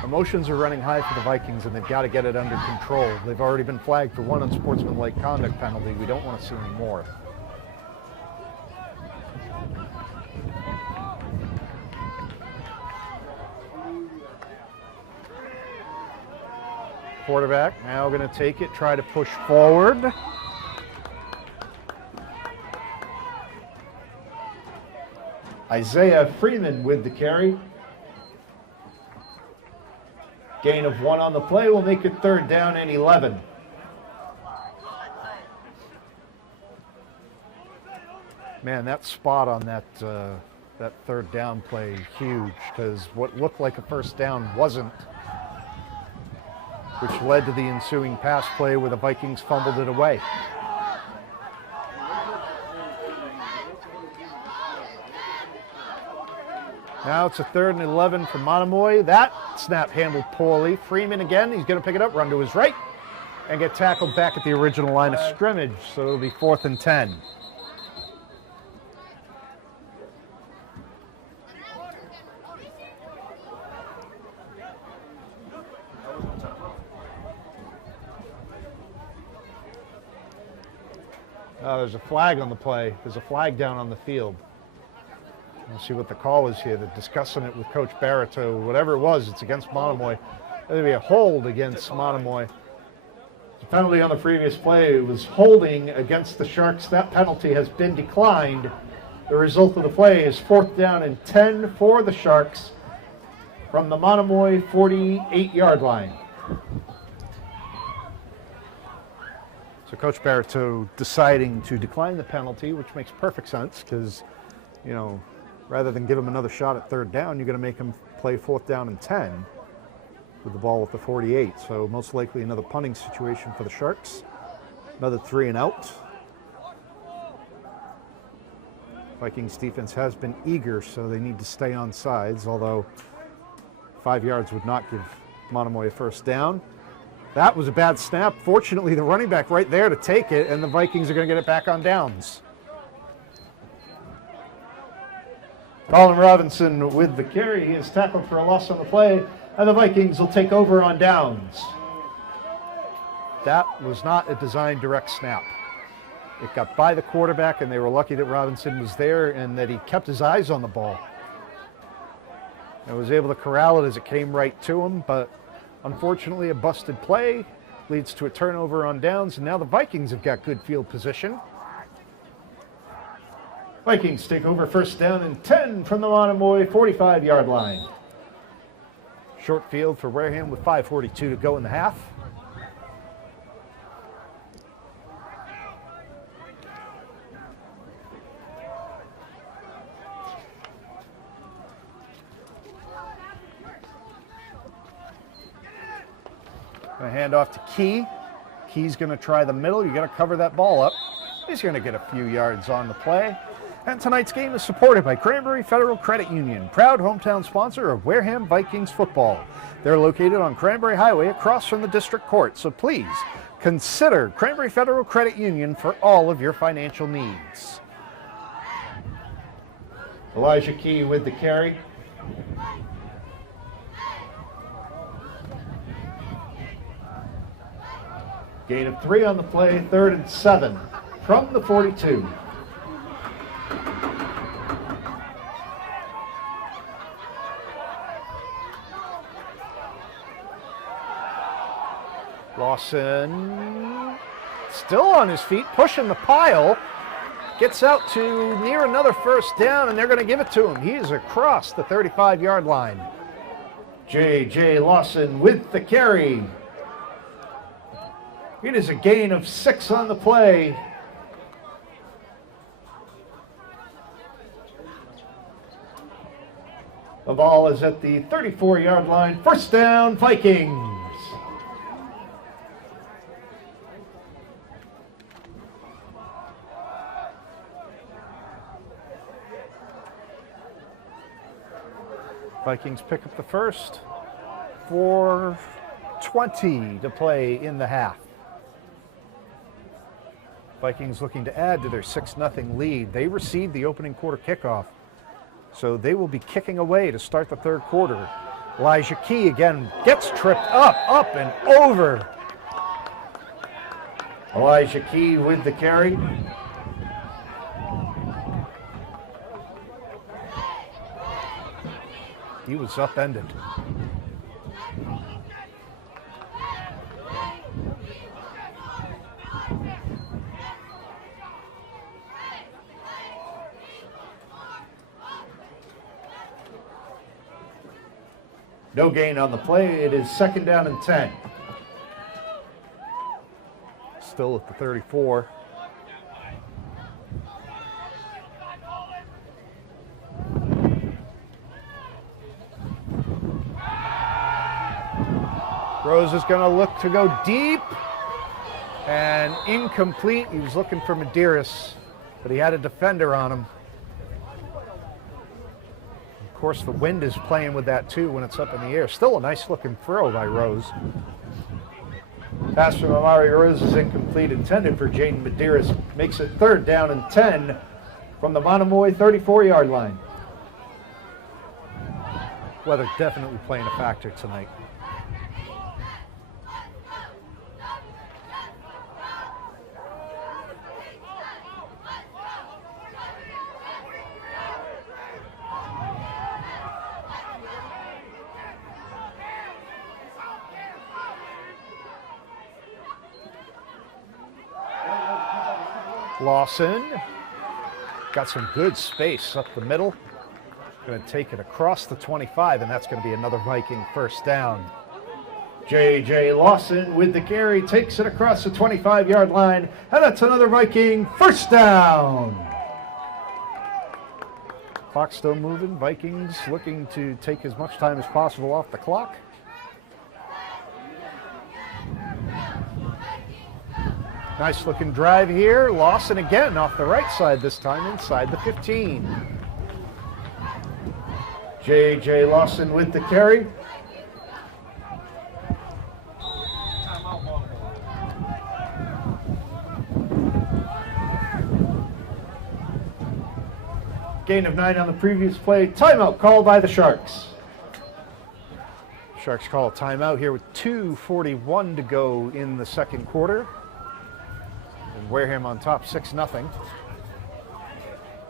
Emotions are running high for the Vikings, and they've got to get it under control. They've already been flagged for 1 unsportsmanlike conduct penalty. We don't want to see any more. Quarterback now going to take it, try to push forward. Isaiah Freeman with the carry. Gain of 1 on the play will make it 3rd down and 11. Man, that spot on that 3rd down play huge, because what looked like a 1st down wasn't, which led to the ensuing pass play where the Vikings fumbled it away. Now it's a 3rd and 11 for Monomoy. That snap handled poorly. Freeman again, he's going to pick it up, run to his right, and get tackled back at the original line of scrimmage. So it'll be 4th and 10. There's a flag on the play. There's a flag down on the field. We'll see what the call is here. They're discussing it with Coach Barreto. Whatever it was, it's against Monomoy. There'll be a hold against Monomoy. The penalty on the previous play was holding against the Sharks. That penalty has been declined. The result of the play is 4th down and 10 for the Sharks from the Monomoy 48-yard line. So Coach Barreto deciding to decline the penalty, which makes perfect sense because, you know, rather than give him another shot at 3rd down, you're going to make him play 4th down and 10 with the ball at the 48. So most likely another punting situation for the Sharks. Another 3 and out. Vikings defense has been eager, so they need to stay on sides, although 5 yards would not give Monomoy a 1st down. That was a bad snap. Fortunately, the running back right there to take it, and the Vikings are going to get it back on downs. Colin Robinson with the carry. He is tackled for a loss on the play, and the Vikings will take over on downs. That was not a designed direct snap. It got by the quarterback, and they were lucky that Robinson was there and that he kept his eyes on the ball. And was able to corral it as it came right to him, but unfortunately a busted play leads to a turnover on downs, and now the Vikings have got good field position. Vikings take over 1st down and 10 from the Monomoy 45-yard line. Short field for Wareham with 5:42 to go in the half. Going to hand off to Key. Key's going to try the middle. You got to cover that ball up. He's going to get a few yards on the play. And tonight's game is supported by Cranberry Federal Credit Union, proud hometown sponsor of Wareham Vikings football. They're located on Cranberry Highway across from the district court, so please consider Cranberry Federal Credit Union for all of your financial needs. Elijah Key with the carry. Gain of 3 on the play, 3rd and 7 from the 42. Lawson still on his feet, pushing the pile. Gets out to near another first down, and they're going to give it to him. He is across the 35-yard line. J.J. Lawson with the carry. It is a gain of 6 on the play. The ball is at the 34-yard line. First down, Vikings. Vikings pick up the first. 4:20 to play in the half. Vikings looking to add to their 6-0 lead. They received the opening quarter kickoff, so they will be kicking away to start the third quarter. Elijah Key again gets tripped up and over. Elijah Key with the carry. He was upended. No gain on the play. It is 2nd down and 10. Still at the 34. Rose is going to look to go deep, and incomplete. He was looking for Medeiros, but he had a defender on him. Of course, the wind is playing with that too when it's up in the air. Still a nice looking throw by Rose. Pass from Amari Rose is incomplete, intended for Jaden Medeiros. Makes it 3rd down and 10 from the Monomoy 34-yard line. Weather definitely playing a factor tonight. Lawson got some good space up the middle. Going to take it across the 25, and that's going to be another Viking first down. J.J. Lawson with the carry, takes it across the 25-yard line, and that's another Viking first down. Clock still moving. Vikings looking to take as much time as possible off the clock. Nice looking drive here. Lawson again off the right side, this time inside the 15. J.J. Lawson with the carry. Gain of 9 on the previous play. Timeout called by the Sharks. Sharks call a timeout here with 2:41 to go in the second quarter. And Wareham on top 6-0.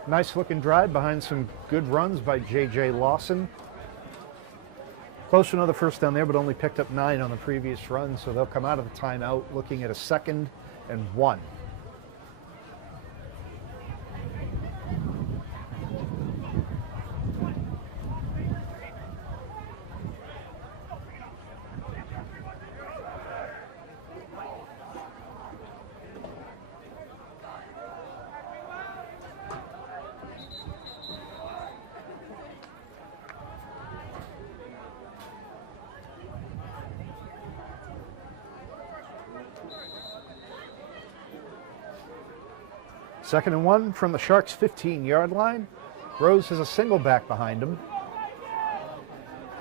Nice looking drive behind some good runs by J.J. Lawson. Close to another first down there, but only picked up 9 on the previous run, so they'll come out of the timeout looking at a 2nd and 1. Second and 1 from the Sharks' 15-yard line. Rose has a single back behind him.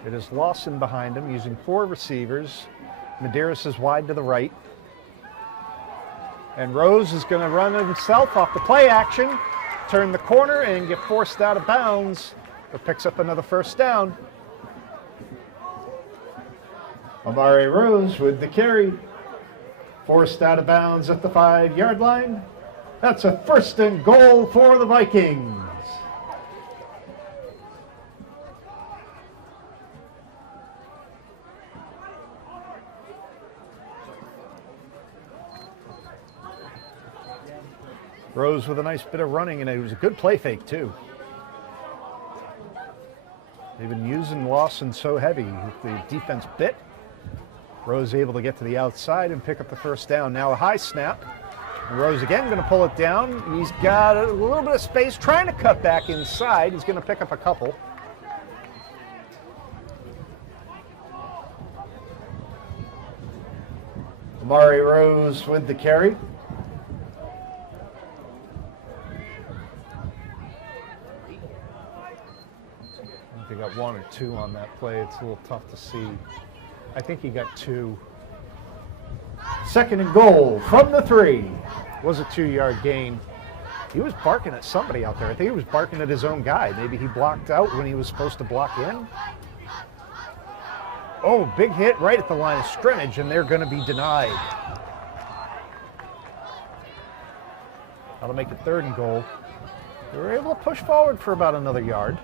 It is Lawson behind him using 4 receivers. Medeiros is wide to the right. And Rose is going to run himself off the play action, turn the corner, and get forced out of bounds, but picks up another first down. Amari Rose with the carry. Forced out of bounds at the 5-yard line. That's a first and goal for the Vikings. Rose with a nice bit of running, and it was a good play fake, too. They've been using Lawson so heavy. The defense bit. Rose able to get to the outside and pick up the first down. Now a high snap. And Rose again going to pull it down. He's got a little bit of space, trying to cut back inside. He's going to pick up a couple. Amari Rose with the carry. They got 1 or 2 on that play. It's a little tough to see. I think he got 2. Second and goal from the 3. Was a 2-yard gain. He was barking at somebody out there. I think he was barking at his own guy. Maybe he blocked out when he was supposed to block in. Oh, big hit right at the line of scrimmage, and they're going to be denied. That'll make it 3rd and goal. They were able to push forward for about another yard.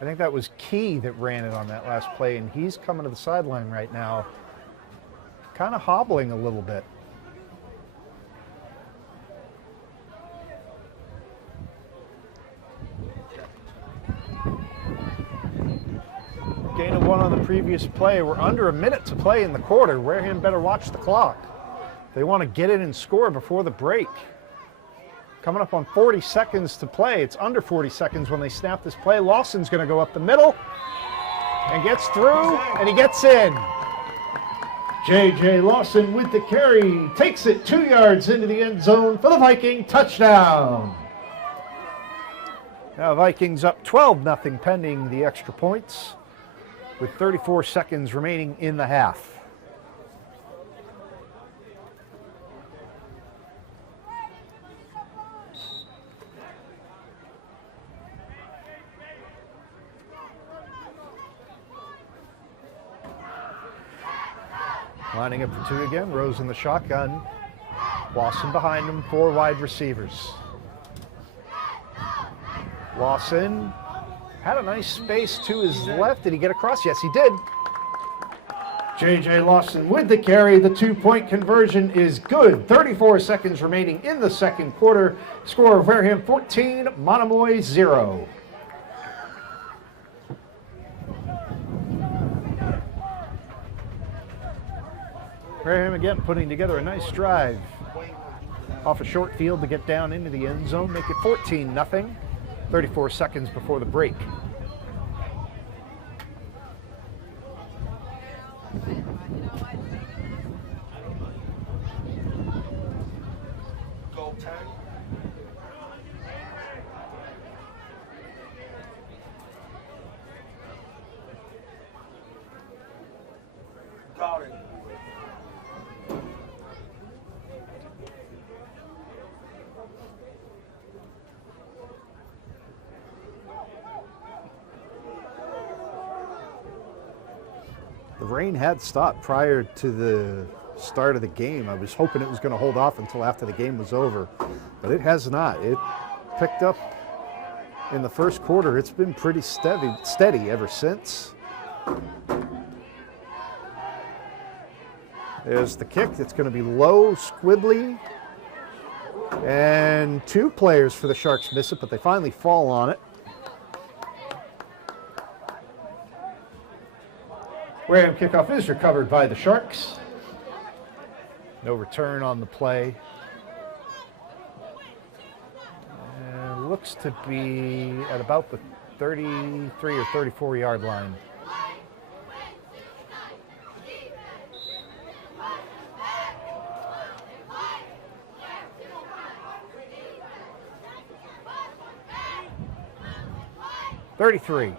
I think that was Key that ran it on that last play, and he's coming to the sideline right now, kind of hobbling a little bit. Gain of 1 on the previous play. We're under a minute to play in the quarter. Wareham better watch the clock. They want to get in and score before the break. Coming up on 40 seconds to play. It's under 40 seconds when they snap this play. Lawson's going to go up the middle and gets through, and he gets in. J.J. Lawson with the carry. Takes it 2 yards into the end zone for the Viking touchdown. Now Vikings up 12-0 pending the extra points with 34 seconds remaining in the half. Lining up for 2 again. Rose in the shotgun. Lawson behind him. 4 wide receivers. Lawson had a nice space to his left. Did he get across? Yes, he did. J.J. Lawson with the carry. The 2-point conversion is good. 34 seconds remaining in the second quarter. Score of Wareham 14, Monomoy 0. Wareham again putting together a nice drive off a short field to get down into the end zone, make it 14-0, 34 seconds before the break. Go 10. Got it. The rain had stopped prior to the start of the game. I was hoping it was going to hold off until after the game was over, but it has not. It picked up in the first quarter. It's been pretty steady ever since. There's the kick. It's going to be low, squibbly, and 2 players for the Sharks miss it, but they finally fall on it. Wareham kickoff is recovered by the Sharks. No return on the play. And looks to be at about the 33 or 34 yard line. 33.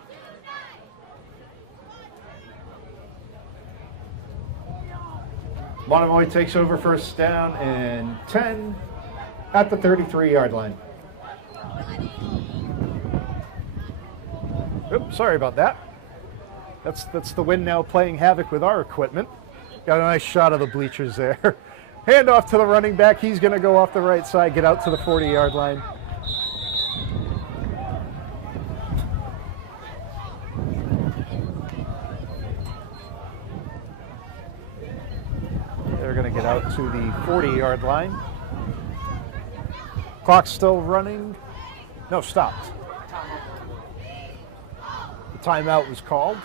Monomoy takes over first down and 10 at the 33-yard line. Oops, sorry about that. That's the wind now playing havoc with our equipment. Got a nice shot of the bleachers there. Hand off to the running back. He's going to go off the right side, get out to the 40-yard line. They're going to get out to the 40-yard line. Clock's still running. No, stopped. The timeout was called.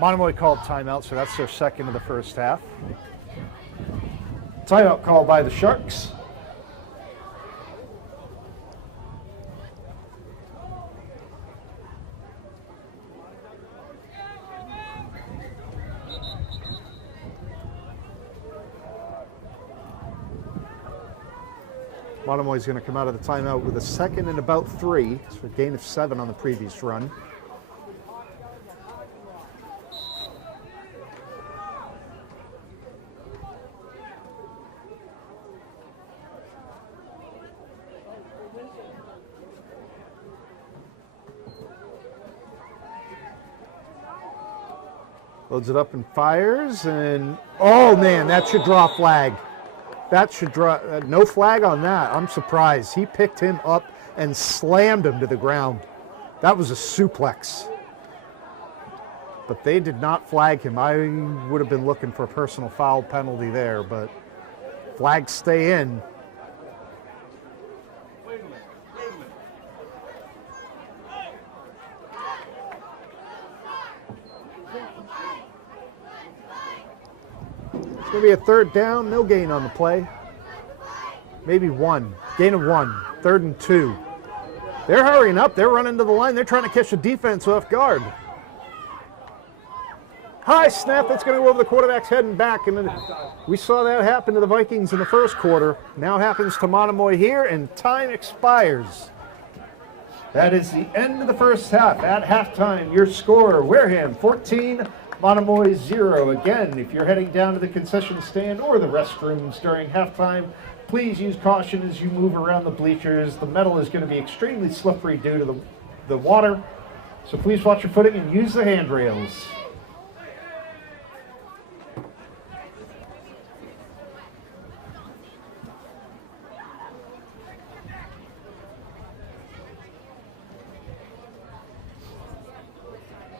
Monomoy called timeout, so that's their second of the first half. Timeout called by the Sharks. Monomoy's going to come out of the timeout with a second and about 3. It's a gain of 7 on the previous run. Loads it up and fires, and oh man, that should draw a flag. That should draw, no flag on that. I'm surprised. He picked him up and slammed him to the ground. That was a suplex. But they did not flag him. I would have been looking for a personal foul penalty there, but flags stay in. It's going to be a third down, no gain on the play. Maybe 1, gain of 1, 3rd and 2. They're hurrying up, they're running to the line, they're trying to catch the defense off guard. High snap, that's going to go over the quarterback's head and back, and we saw that happen to the Vikings in the first quarter. Now happens to Monomoy here, and time expires. That is the end of the first half. At halftime, your score, Wareham 14, Monomoy 0. Again, if you're heading down to the concession stand or the restrooms during halftime, please use caution as you move around the bleachers. The metal is going to be extremely slippery due to the water, so please watch your footing and use the handrails.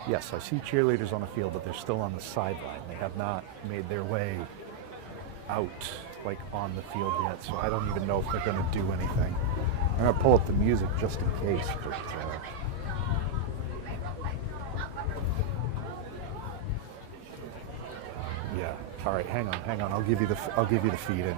Yes, I see cheerleaders on the field, but they're still on the sideline. They have not made their way out, like on the field yet, so I don't even know if they're going to do anything. I'm going to pull up the music just in case. But, yeah. All right, hang on. I'll give you the feed in.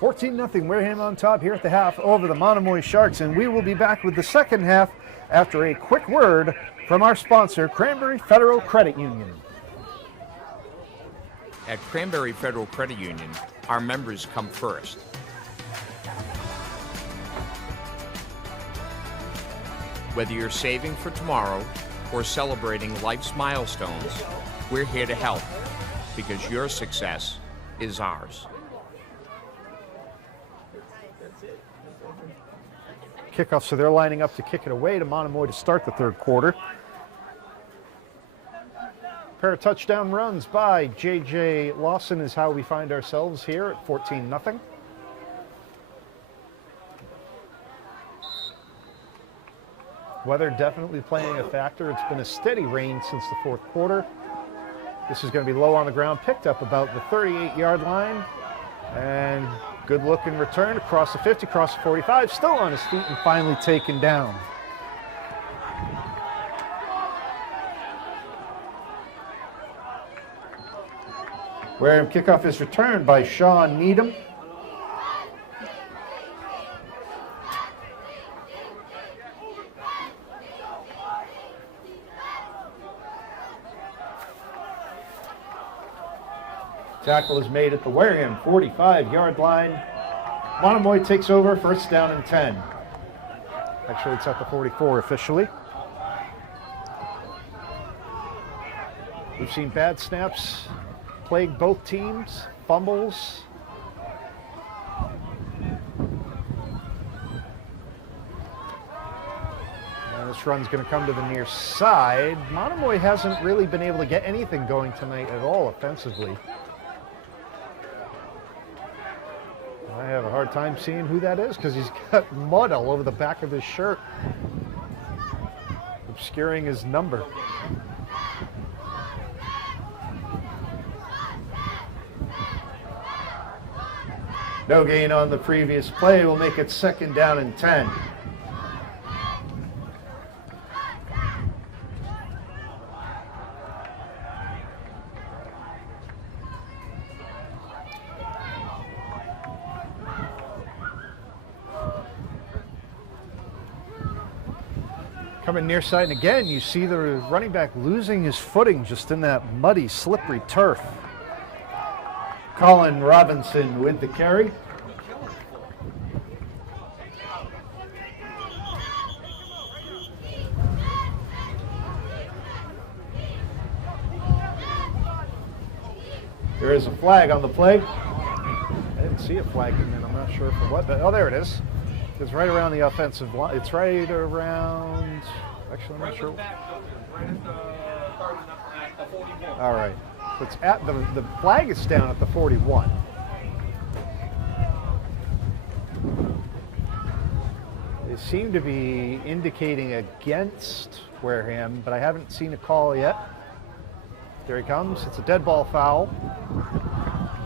$14-0 Wareham on top here at the half over the Monomoy Sharks, and we will be back with the second half after a quick word from our sponsor, Cranberry Federal Credit Union. At Cranberry Federal Credit Union, our members come first. Whether you're saving for tomorrow or celebrating life's milestones, we're here to help because your success is ours. Kickoff, so they're lining up to kick it away to Monomoy to start the third quarter. Pair of touchdown runs by J.J. Lawson is how we find ourselves here at 14-0. Weather definitely playing a factor. It's been a steady rain since the fourth quarter. This is going to be low on the ground, picked up about the 38-yard line. And good looking return across the 50, across the 45, still on his feet and finally taken down. Wareham kickoff is returned by Sean Needham. Tackle is made at the Wareham 45-yard line. Monomoy takes over, first down and 10. Actually, it's at the 44 officially. We've seen bad snaps plague both teams, fumbles. And this run's going to come to the near side. Monomoy hasn't really been able to get anything going tonight at all offensively. I have a hard time seeing who that is because he's got mud all over the back of his shirt, obscuring his number. No gain on the previous play will make it second down and 10. Coming near side, and again, you see the running back losing his footing just in that muddy, slippery turf. Colin Robinson with the carry. There is a flag on the play. I didn't see a flag in there. I'm not sure for what. Oh, there it is. It's right around the offensive line. It's right around. Actually, I'm not sure. All right. So it's at the flag is down at the 41. They seem to be indicating against Wareham, but I haven't seen a call yet. There he comes. It's a dead ball foul.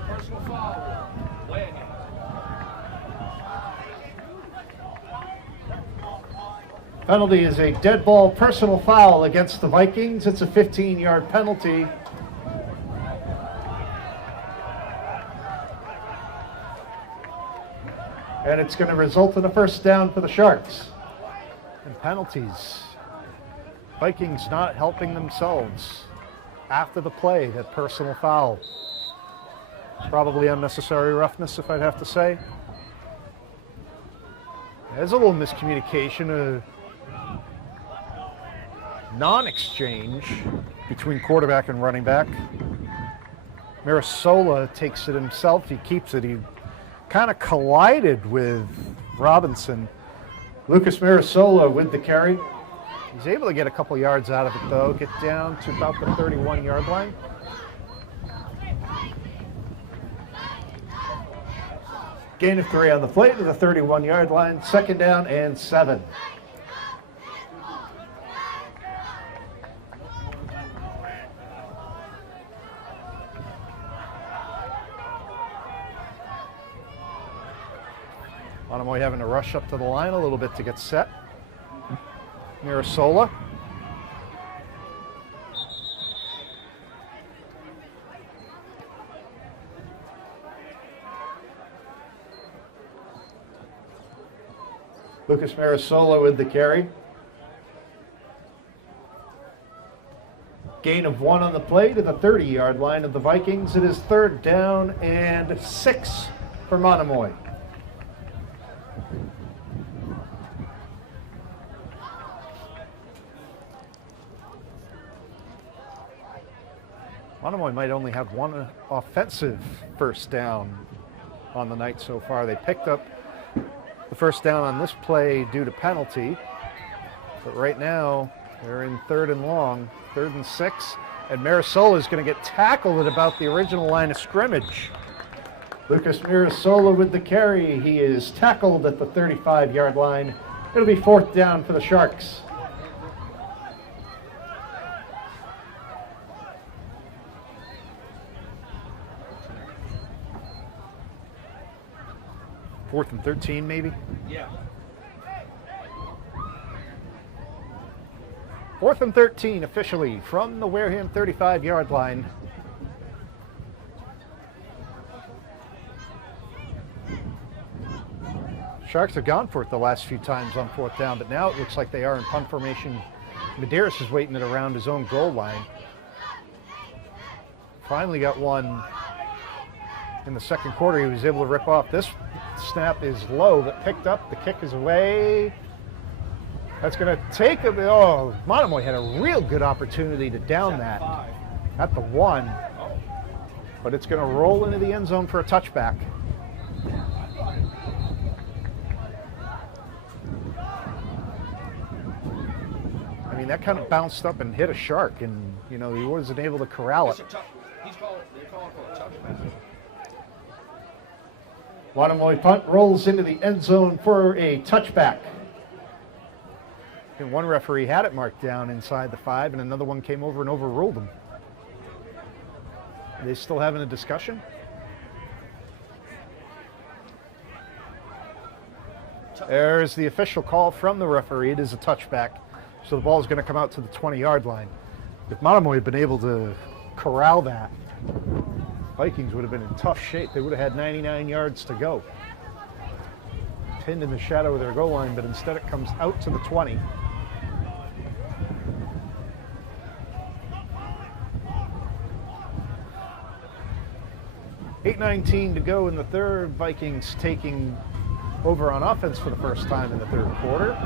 Personal foul. Wareham. Penalty is a dead ball personal foul against the Vikings. It's a 15-yard penalty. And it's going to result in a first down for the Sharks. And penalties. Vikings not helping themselves after the play, that personal foul. Probably unnecessary roughness, if I'd have to say. There's a little miscommunication, a non-exchange between quarterback and running back. Mirasola takes it himself. He keeps it. He kind of collided with Robinson. Lucas Mirasola with the carry. He's able to get a couple yards out of it, though. Get down to about the 31-yard line. Gain of 3 on the play to the 31-yard line. Second down and 7. Monomoy having to rush up to the line a little bit to get set. Mirasola. Lucas Mirasola with the carry. Gain of 1 on the play to the 30-yard line of the Vikings. It is third down and 6 for Monomoy. Monomoy might only have one offensive first down on the night so far. They picked up the first down on this play due to penalty, but right now they're in third and long, 3rd and 6, and Mirasola is going to get tackled at about the original line of scrimmage. Lucas Mirasola with the carry. He is tackled at the 35-yard line. It'll be 4th down for the Sharks. Fourth and 13, maybe? Yeah. 4th and 13 officially from the Wareham 35-yard line. Sharks have gone for it the last few times on 4th down, but now it looks like they are in punt formation. Medeiros is waiting it around his own goal line. Finally got one in the second quarter. He was able to rip off. This snap is low, but picked up. The kick is away. That's going to take a bit. Oh, Monomoy had a real good opportunity to down that at the 1, but it's going to roll into the end zone for a touchback. I mean, that kind of bounced up and hit a Shark, and he wasn't able to corral it. They're calling for a touchback. Monomoy punt rolls into the end zone for a touchback. And one referee had it marked down inside the 5, and another one came over and overruled him. Are they still having a discussion? There's the official call from the referee. It is a touchback. So the ball is going to come out to the 20-yard line. If Monomoy had been able to corral that, Vikings would have been in tough shape. They would have had 99 yards to go. Pinned in the shadow of their goal line, but instead it comes out to the 20. $8:19 to go in the third. Vikings taking over on offense for the first time in the third quarter.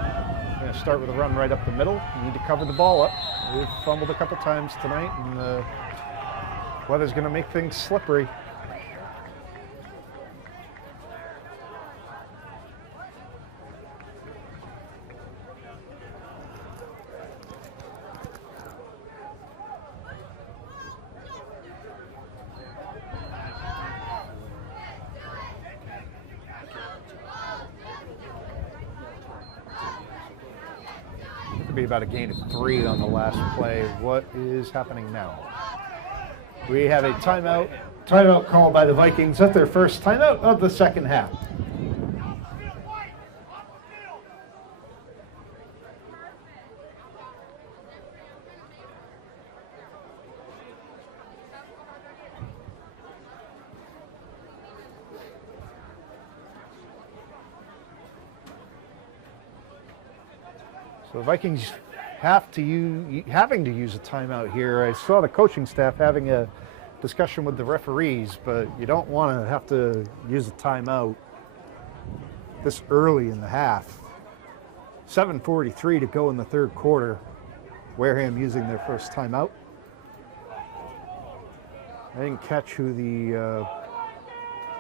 We're going to start with a run right up the middle. You need to cover the ball up. We've fumbled a couple times tonight, and the weather's going to make things slippery. Be about a gain of 3 on the last play. What is happening now? We have a timeout. Timeout called by the Vikings at their first timeout of the second half. So the Vikings having to use a timeout here. I saw the coaching staff having a discussion with the referees, but you don't want to have to use a timeout this early in the half. 7:43 to go in the third quarter. Wareham using their first timeout. I didn't catch who the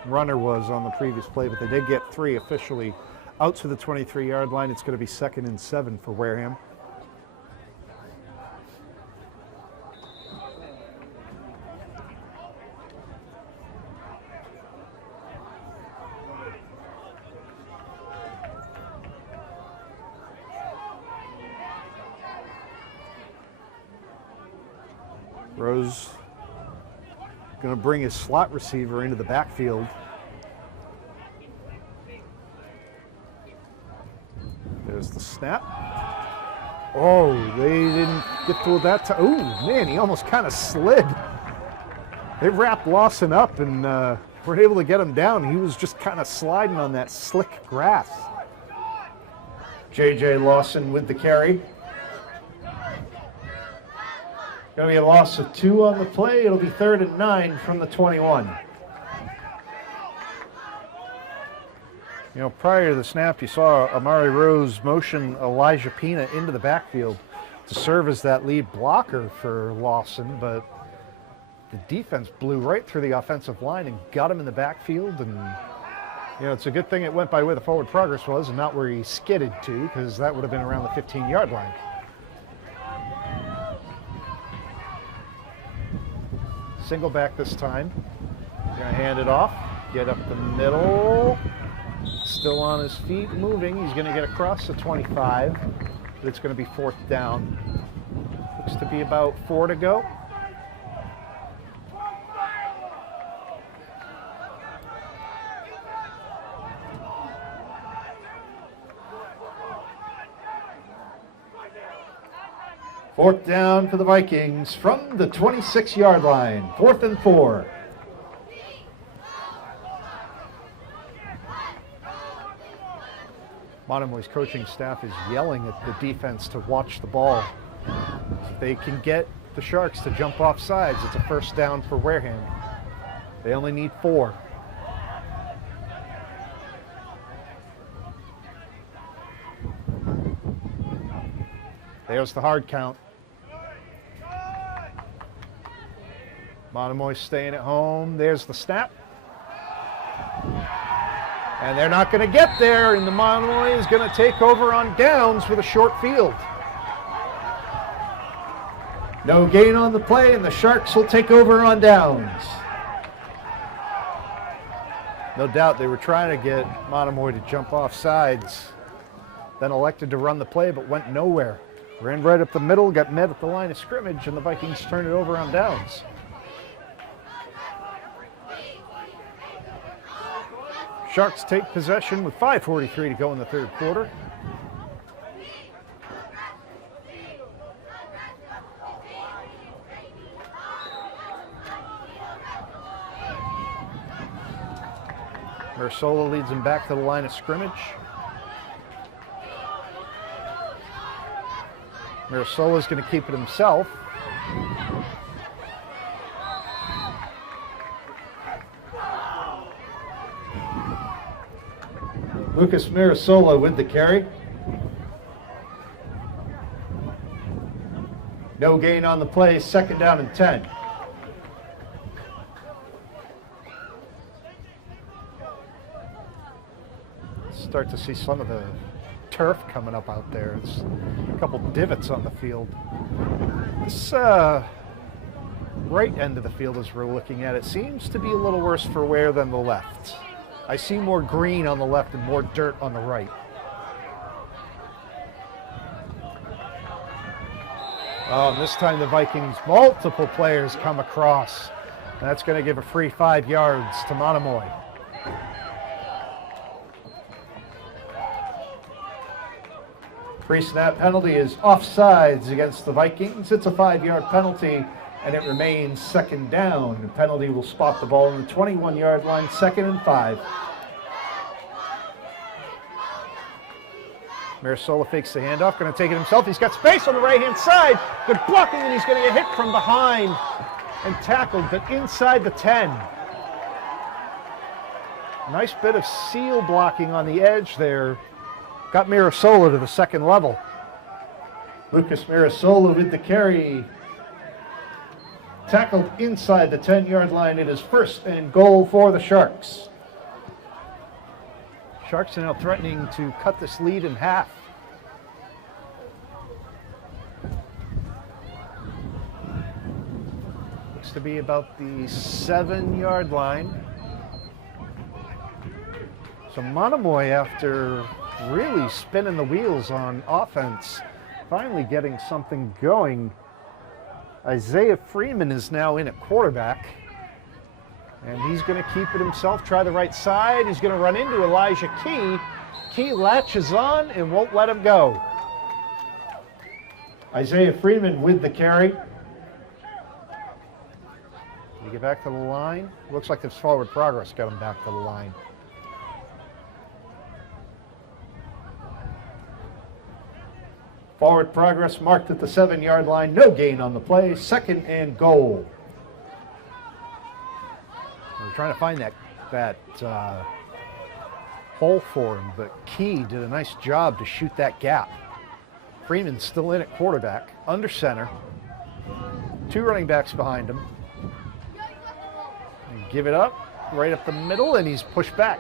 runner was on the previous play, but they did get 3 officially out to the 23-yard line. It's going to be 2nd and 7 for Wareham. Rose going to bring his slot receiver into the backfield. There's the snap. Oh, they didn't get through that time. Oh, man, he almost kind of slid. They wrapped Lawson up and weren't able to get him down. He was just kind of sliding on that slick grass. J.J. Lawson with the carry. Going to be a loss of 2 on the play. It'll be 3rd and 9 from the 21. You know, prior to the snap, you saw Amari Rose motion Elijah Pina into the backfield to serve as that lead blocker for Lawson, but the defense blew right through the offensive line and got him in the backfield. And, you know, it's a good thing it went by where the forward progress was and not where he skidded to, because that would have been around the 15-yard line. Single back this time. Gonna hand it off, get up the middle. Still on his feet, moving. He's gonna get across the 25, but it's gonna be 4th down. Looks to be about 4 to go. Fourth down for the Vikings from the 26-yard line. 4th and 4. Monomoy's coaching staff is yelling at the defense to watch the ball. If they can get the Sharks to jump off sides, it's a first down for Wareham. They only need 4. There's the hard count. Monomoy staying at home. There's the snap. And they're not going to get there, and the Monomoy is going to take over on downs with a short field. No gain on the play, and the Sharks will take over on downs. No doubt they were trying to get Monomoy to jump off sides, then elected to run the play, but went nowhere. Ran right up the middle, got met at the line of scrimmage, and the Vikings turned it over on downs. Sharks take possession with 5:43 to go in the third quarter. Mirasola leads him back to the line of scrimmage. Mirasola's going to keep it himself. Lucas Mirasola with the carry. No gain on the play, second down and 10. Start to see some of the turf coming up out there. There's a couple divots on the field. This right end of the field, as we're looking at it, seems to be a little worse for wear than the left. I see more green on the left and more dirt on the right. Oh, and this time the Vikings, multiple players come across. And that's going to give a free 5 yards to Monomoy. Pre-snap penalty is offsides against the Vikings. It's a 5-yard penalty, and it remains second down. The penalty will spot the ball on the 21-yard line, 2nd and 5. Mirasola fakes the handoff, going to take it himself. He's got space on the right-hand side. Good blocking, and he's going to get hit from behind and tackled, but inside the 10. Nice bit of seal blocking on the edge there. Got Mirasola to the second level. Lucas Mirasola with the carry. Tackled inside the 10-yard line. It is 1st and goal for the Sharks. Sharks are now threatening to cut this lead in half. Looks to be about the 7-yard line. So Monomoy, after really spinning the wheels on offense, finally getting something going. Isaiah Freeman is now in at quarterback, and he's going to keep it himself, try the right side. He's going to run into Elijah Key. Key latches on and won't let him go. Isaiah Freeman with the carry. You get back to the line. Looks like this forward progress got him back to the line. Forward progress marked at the 7-yard line. No gain on the play. 2nd and goal. We're trying to find that hole for him, but Key did a nice job to shoot that gap. Freeman's still in at quarterback, under center. 2 running backs behind him. And give it up, right up the middle, and he's pushed back.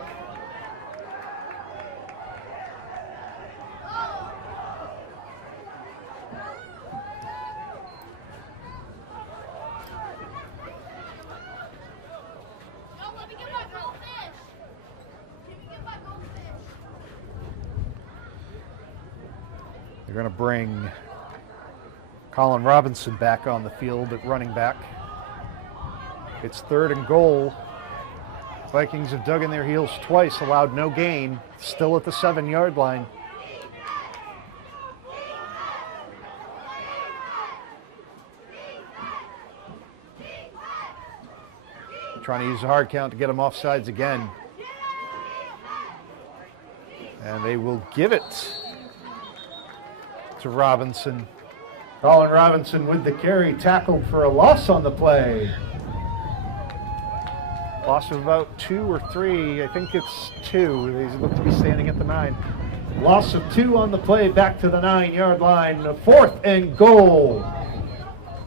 They're going to bring Colin Robinson back on the field at running back. It's 3rd and goal. Vikings have dug in their heels twice, allowed no gain, still at the 7-yard line. Trying to use a hard count to get them off sides again. And they will give it to Robinson. Colin Robinson with the carry, tackled for a loss on the play. Loss of about 2 or 3. I think it's 2. They look to be standing at the 9. Loss of 2 on the play, back to the 9-yard line. 4th and goal.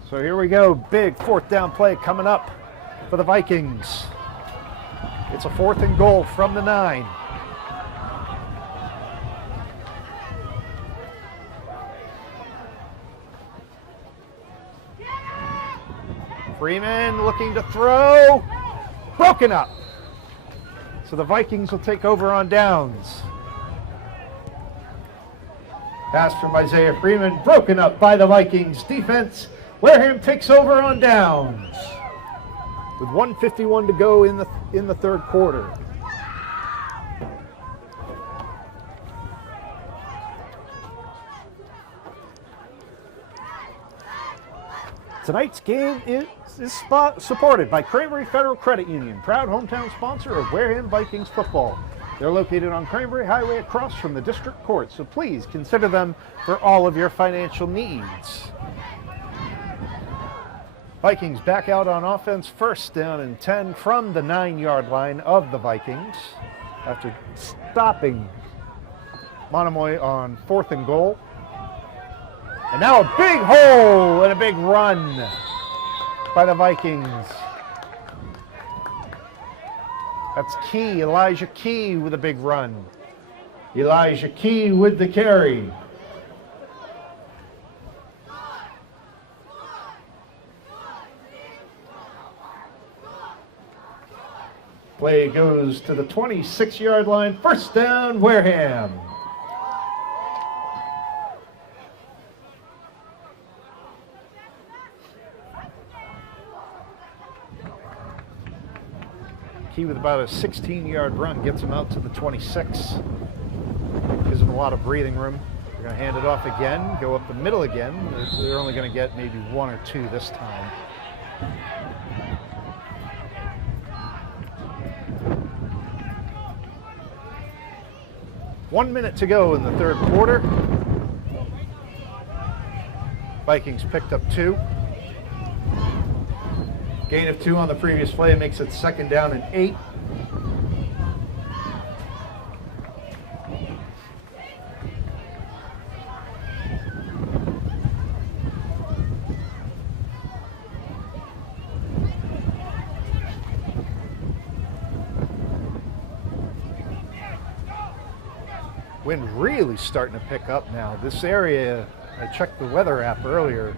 So here we go. Big 4th down play coming up for the Vikings. It's a 4th and goal from the 9. Freeman looking to throw. Broken up. So the Vikings will take over on downs. Pass from Isaiah Freeman, broken up by the Vikings defense. Wareham takes over on downs. With 1:51 to go in the third quarter. Tonight's game is supported by Cranberry Federal Credit Union, proud hometown sponsor of Wareham Vikings football. They're located on Cranberry Highway across from the district court, so please consider them for all of your financial needs. Vikings back out on offense, 1st down and 10 from the 9-yard line of the Vikings after stopping Monomoy on 4th and goal. And now a big hole and a big run by the Vikings. That's Key, Elijah Key with a big run. Elijah Key with the carry. Play goes to the 26-yard line. 1st down, Wareham. Key with about a 16-yard run gets him out to the 26. Gives him a lot of breathing room. They're going to hand it off again, go up the middle again. They're only going to get maybe 1 or 2 this time. One minute to go in the third quarter. Vikings picked up 2. Gain of 2 on the previous play makes it 2nd down and 8. Wind really starting to pick up now. This area, I checked the weather app earlier,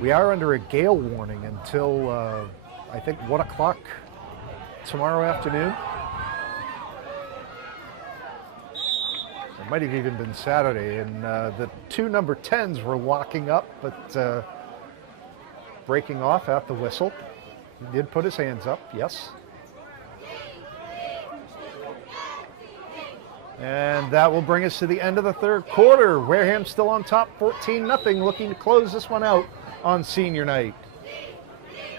we are under a gale warning until I think 1 o'clock tomorrow afternoon. It might have even been Saturday, and the 2 number 10s were locking up, but breaking off at the whistle. He did put his hands up, yes. And that will bring us to the end of the third quarter. Wareham still on top, 14-0, looking to close this one out on senior night.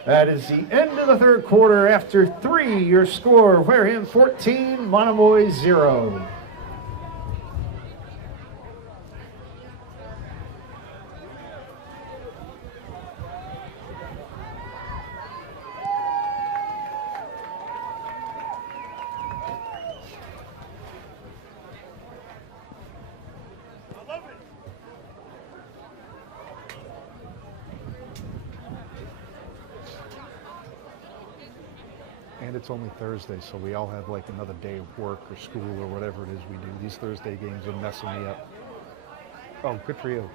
That is the end of the third quarter. After 3, your score, Wareham 14, Monomoy 0. And it's only Thursday, so we all have like another day of work or school or whatever it is we do. These Thursday games are messing me up. Oh, good for you.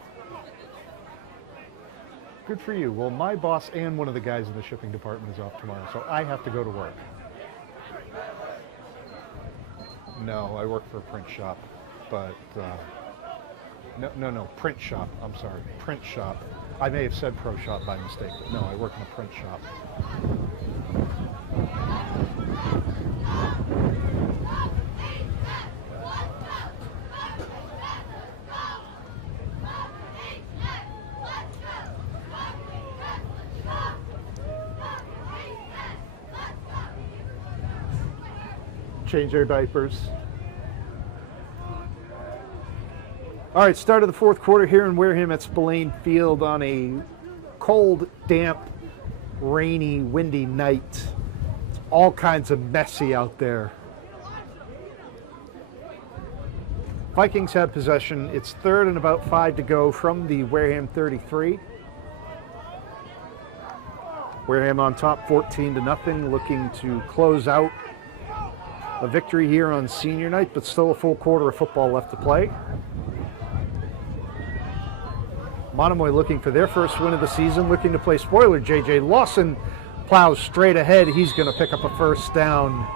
Good for you. Well, my boss and one of the guys in the shipping department is off tomorrow, so I have to go to work. No, I work for a print shop, but no, print shop. I'm sorry, print shop. I may have said pro shop by mistake, but no, I work in a print shop. Change their diapers. All right, start of the fourth quarter here in Wareham at Spillane Field on a cold, damp, rainy, windy night. It's all kinds of messy out there. Vikings have possession. It's third and about 5 to go from the Wareham 33. Wareham on top 14-0, looking to close out a victory here on senior night, but still a full quarter of football left to play. Monomoy looking for their first win of the season, looking to play spoiler. J.J. Lawson plows straight ahead. He's going to pick up a first down.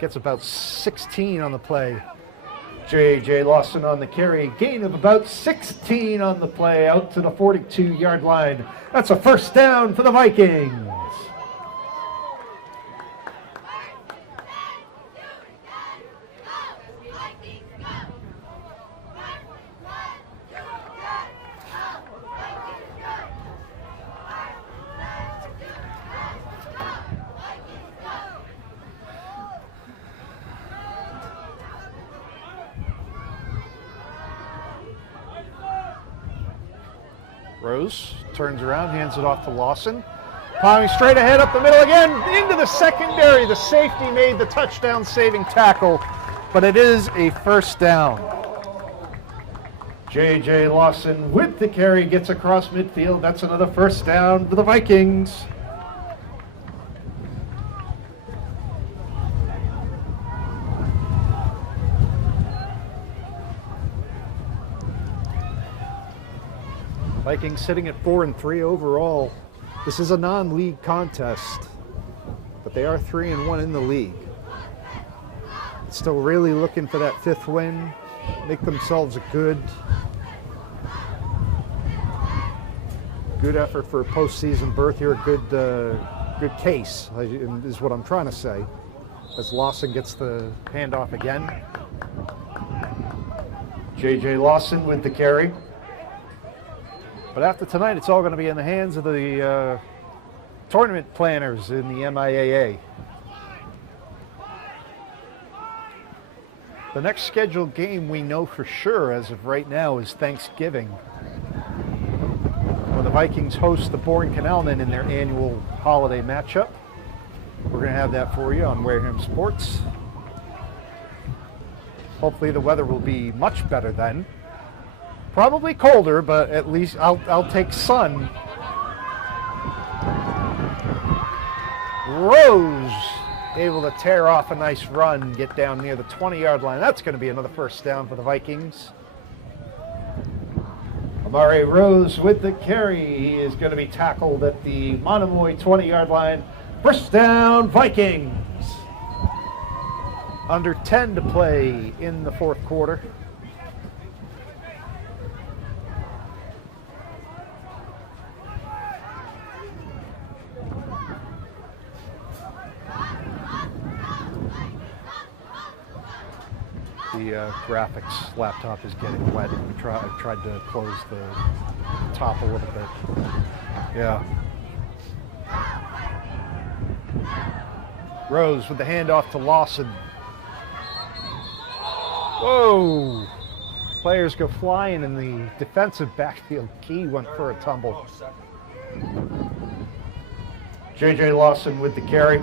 Gets about 16 on the play. J.J. Lawson on the carry, gain of about 16 on the play, out to the 42-yard line. That's a first down for the Vikings. Rose turns around, hands it off to Lawson. Plowing straight ahead up the middle again, into the secondary. The safety made the touchdown-saving tackle, but it is a first down. J.J. Lawson with the carry gets across midfield. That's another first down for the Vikings. Vikings sitting at 4-3 overall. This is a non-league contest, but they are 3-1 in the league. Still really looking for that fifth win, make themselves a good effort for a postseason berth here. A good case is what I'm trying to say. As Lawson gets the handoff again. J.J. Lawson with the carry. But after tonight, it's all going to be in the hands of the tournament planners in the MIAA. The next scheduled game we know for sure as of right now is Thanksgiving, when the Vikings host the Bourne Canalmen in their annual holiday matchup. We're going to have that for you on Wareham Sports. Hopefully the weather will be much better then. Probably colder, but at least I'll take sun. Rose able to tear off a nice run, get down near the 20-yard line. That's going to be another first down for the Vikings. Amari Rose with the carry. He is going to be tackled at the Monomoy 20-yard line. First down, Vikings. Under 10 to play in the fourth quarter. The graphics laptop is getting wet. I tried to close the top a little bit. Yeah. Rose with the handoff to Lawson. Whoa! Players go flying in the defensive backfield. Key went for a tumble. J.J. Lawson with the carry.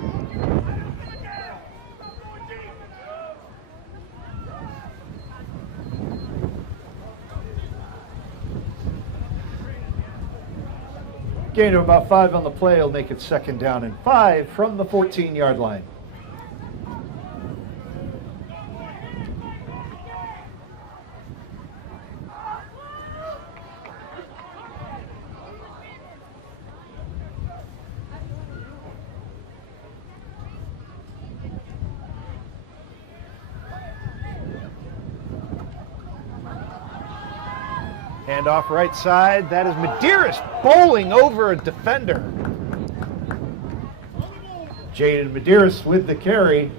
Gain of about 5 on the play will make it second down and 5 from the 14-yard line. Handoff right side. That is Medeiros bowling over a defender. Jaden Medeiros with the carry.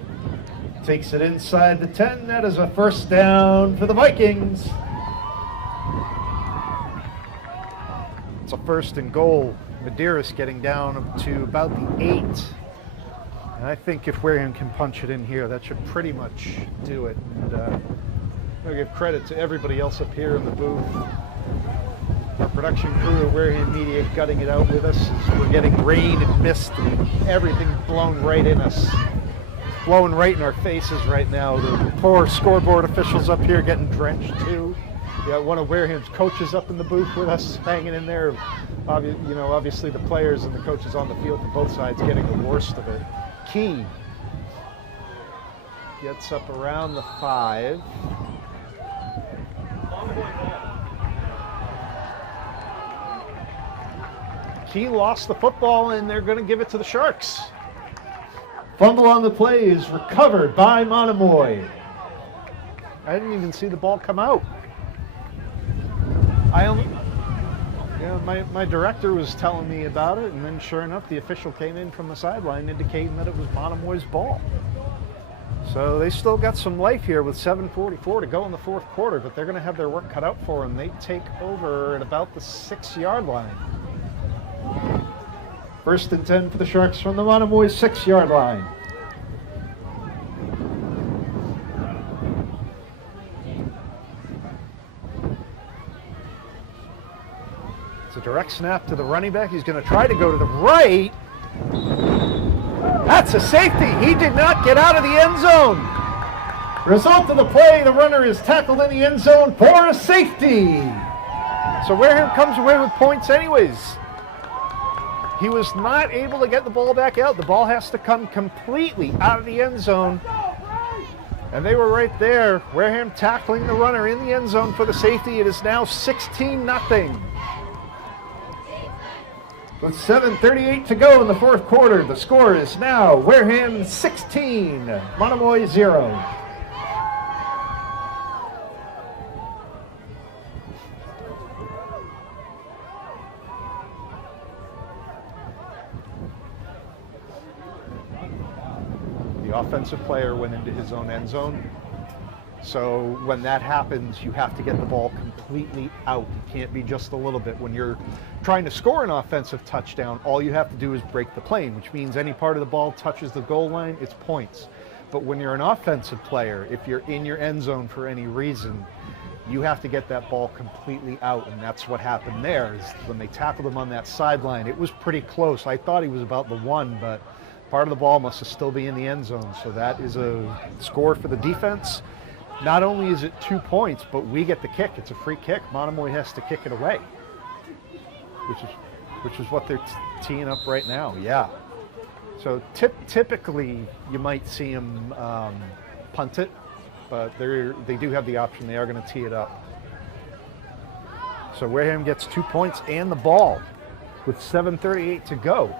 Takes it inside the 10. That is a first down for the Vikings. It's a first and goal. Medeiros getting down to about the 8. And I think if Wareham can punch it in here, that should pretty much do it. And I give credit to everybody else up here in the booth. Our production crew at Wareham Media gutting it out with us as we're getting rain and mist and everything blown right in us. It's blowing right in our faces right now. The poor scoreboard officials up here getting drenched too. We got one of Wareham's coaches up in the booth with us, hanging in there. Obviously the players and the coaches on the field from both sides getting the worst of it. Key gets up around the 5. Key lost the football, and they're going to give it to the Sharks. Fumble on the play is recovered by Monomoy. I didn't even see the ball come out. My director was telling me about it, and then sure enough, the official came in from the sideline indicating that it was Monomoy's ball. So they still got some life here with 7:44 to go in the fourth quarter, but they're going to have their work cut out for them. They take over at about the 6-yard line. 1st and 10 for the Sharks from the Monomoy 6-yard line. It's a direct snap to the running back. He's going to try to go to the right. That's a safety. He did not get out of the end zone. Result of the play, the runner is tackled in the end zone for a safety. So Wareham comes away with points anyways. He was not able to get the ball back out. The ball has to come completely out of the end zone. And they were right there. Wareham tackling the runner in the end zone for the safety. It is now 16-0. With 7:38 to go in the fourth quarter, the score is now Wareham 16, Monomoy 0. The offensive player went into his own end zone. So when that happens, you have to get the ball completely out. It can't be just a little bit. When you're trying to score an offensive touchdown, all you have to do is break the plane, which means any part of the ball touches the goal line, it's points. But when you're an offensive player, if you're in your end zone for any reason, you have to get that ball completely out, and that's what happened there. Is when they tackled him on that sideline, it was pretty close. I thought he was about the 1, but part of the ball must still be in the end zone. So that is a score for the defense. Not only is it 2 points, but we get the kick. It's a free kick. Monomoy has to kick it away, which is what they're teeing up right now. Yeah. So typically you might see them punt it, but they do have the option. They are going to tee it up. So Wareham gets 2 points and the ball with 7:38 to go.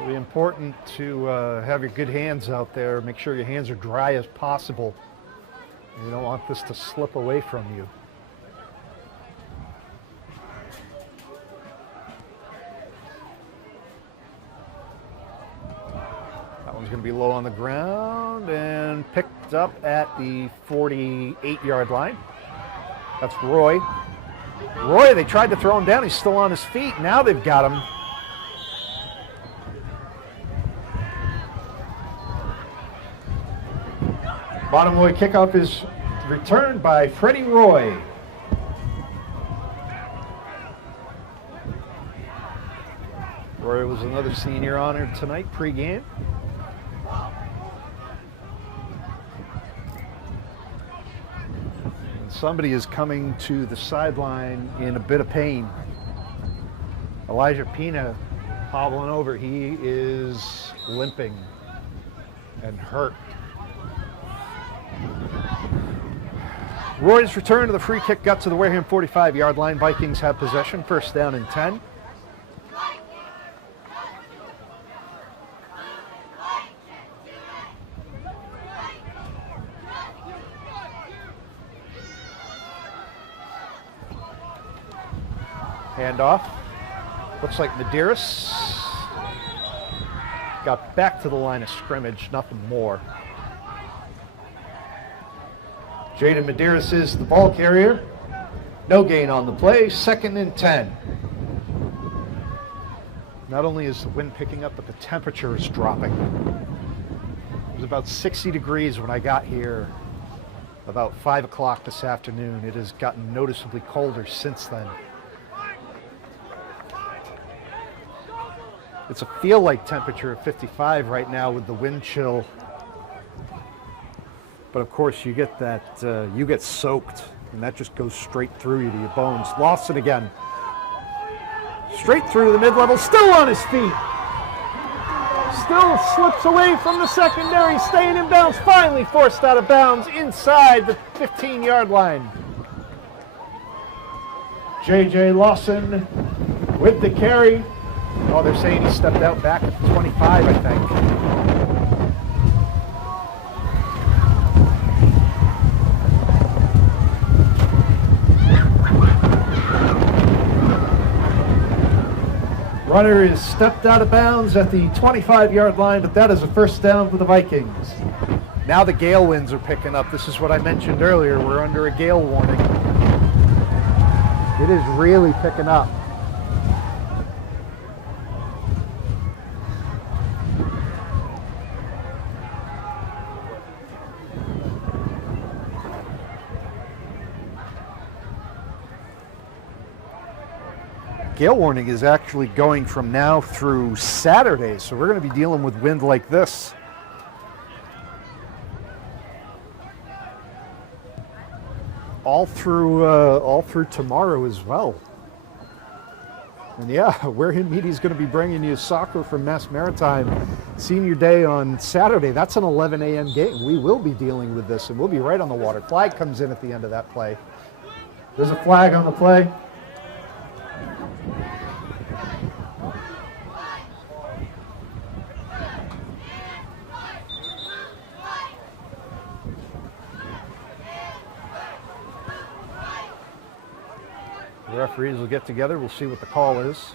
Really important to have your good hands out there. Make sure your hands are dry as possible. You don't want this to slip away from you. That one's going to be low on the ground and picked up at the 48-yard line. That's Roy. Roy, they tried to throw him down. He's still on his feet. Now they've got him. Monomoy kickoff is returned by Freddie Roy. Roy was another senior honored tonight pregame. And somebody is coming to the sideline in a bit of pain. Elijah Pina hobbling over. He is limping and hurt. Roy's return to the free kick got to the Wareham 45-yard line. Vikings have possession, 1st down and 10. Handoff. Looks like Medeiros got back to the line of scrimmage, nothing more. Jaden Medeiros is the ball carrier. No gain on the play, 2nd and 10. Not only is the wind picking up, but the temperature is dropping. It was about 60 degrees when I got here about 5 o'clock this afternoon. It has gotten noticeably colder since then. It's a feel-like temperature of 55 right now with the wind chill. But of course you get that, you get soaked, and that just goes straight through you to your bones. Lawson again. Straight through the mid-level, still on his feet. Still slips away from the secondary, staying in bounds, finally forced out of bounds inside the 15-yard line. J.J. Lawson with the carry. Oh, they're saying he stepped out back at the 25, I think. Runner is stepped out of bounds at the 25-yard line, but that is a first down for the Vikings. Now the gale winds are picking up. This is what I mentioned earlier. We're under a gale warning. It is really picking up. Gale warning is actually going from now through Saturday, so we're going to be dealing with wind like this. All through tomorrow as well. And yeah, Wareham Media is going to be bringing you soccer from Mass Maritime Senior Day on Saturday. That's an 11 a.m. game. We will be dealing with this, and we'll be right on the water. Flag comes in at the end of that play. There's a flag on the play. The referees will get together. We'll see what the call is.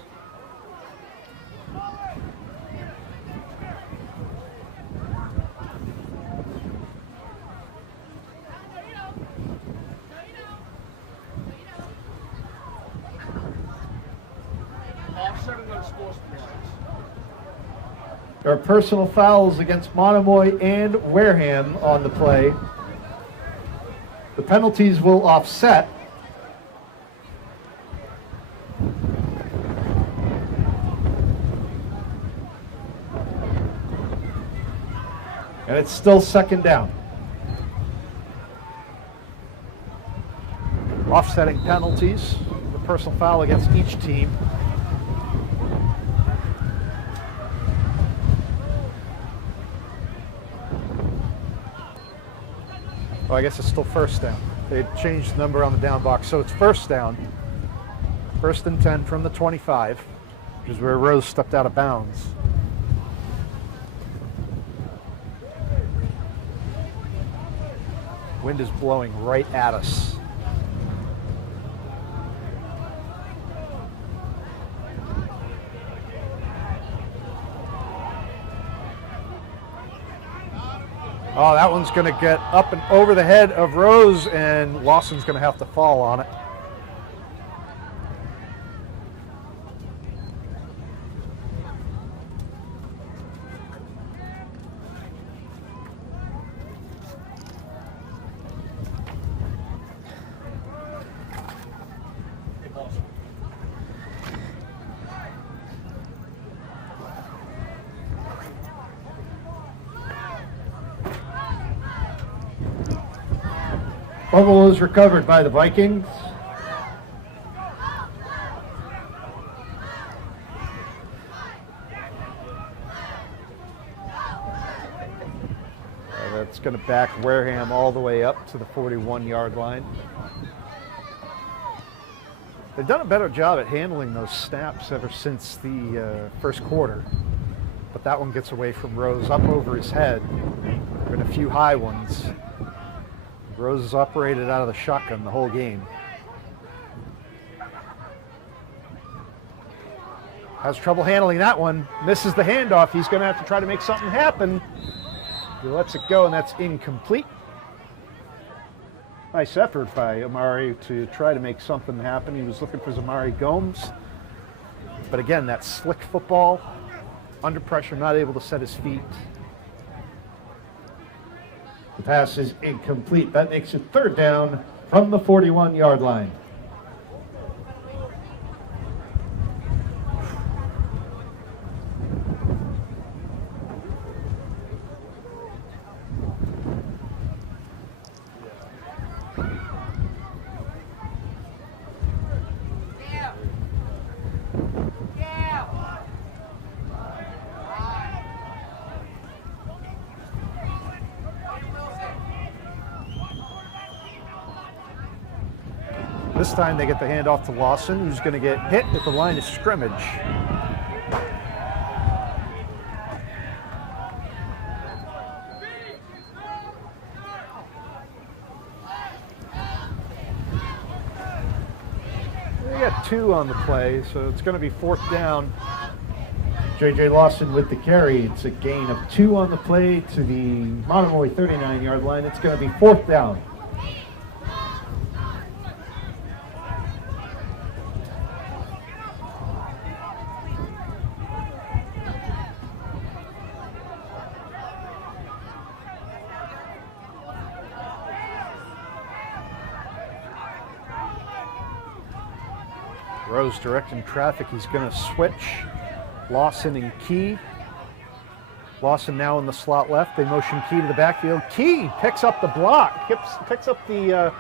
There are personal fouls against Monomoy and Wareham on the play. The penalties will offset. And it's still 2nd down. Offsetting penalties. The personal foul against each team. Oh, I guess it's still 1st down. They changed the number on the down box, so it's 1st down. 1st and 10 from the 25, which is where Rose stepped out of bounds. Wind is blowing right at us. Oh, that one's going to get up and over the head of Rose, and Lawson's going to have to fall on it. Fumble is recovered by the Vikings. That's going to back Wareham all the way up to the 41-yard line. They've done a better job at handling those snaps ever since the 1st quarter. But that one gets away from Rose up over his head. There have been a few high ones. Rose has operated out of the shotgun the whole game. Has trouble handling that one. Misses the handoff. He's going to have to try to make something happen. He lets it go, and that's incomplete. Nice effort by Amari to try to make something happen. He was looking for Zamari Gomes. But again, that slick football, under pressure, not able to set his feet. The pass is incomplete. That makes it third down from the 41-yard line. This time they get the handoff to Lawson, who's going to get hit at the line of scrimmage. They got 2 on the play, so it's going to be fourth down. J.J. Lawson with the carry. It's a gain of 2 on the play to the Monomoy 39-yard line. It's going to be fourth down. Rose directing traffic. He's going to switch Lawson and Key. Lawson now in the slot left. They motion Key to the backfield. Key picks up the block. Picks up the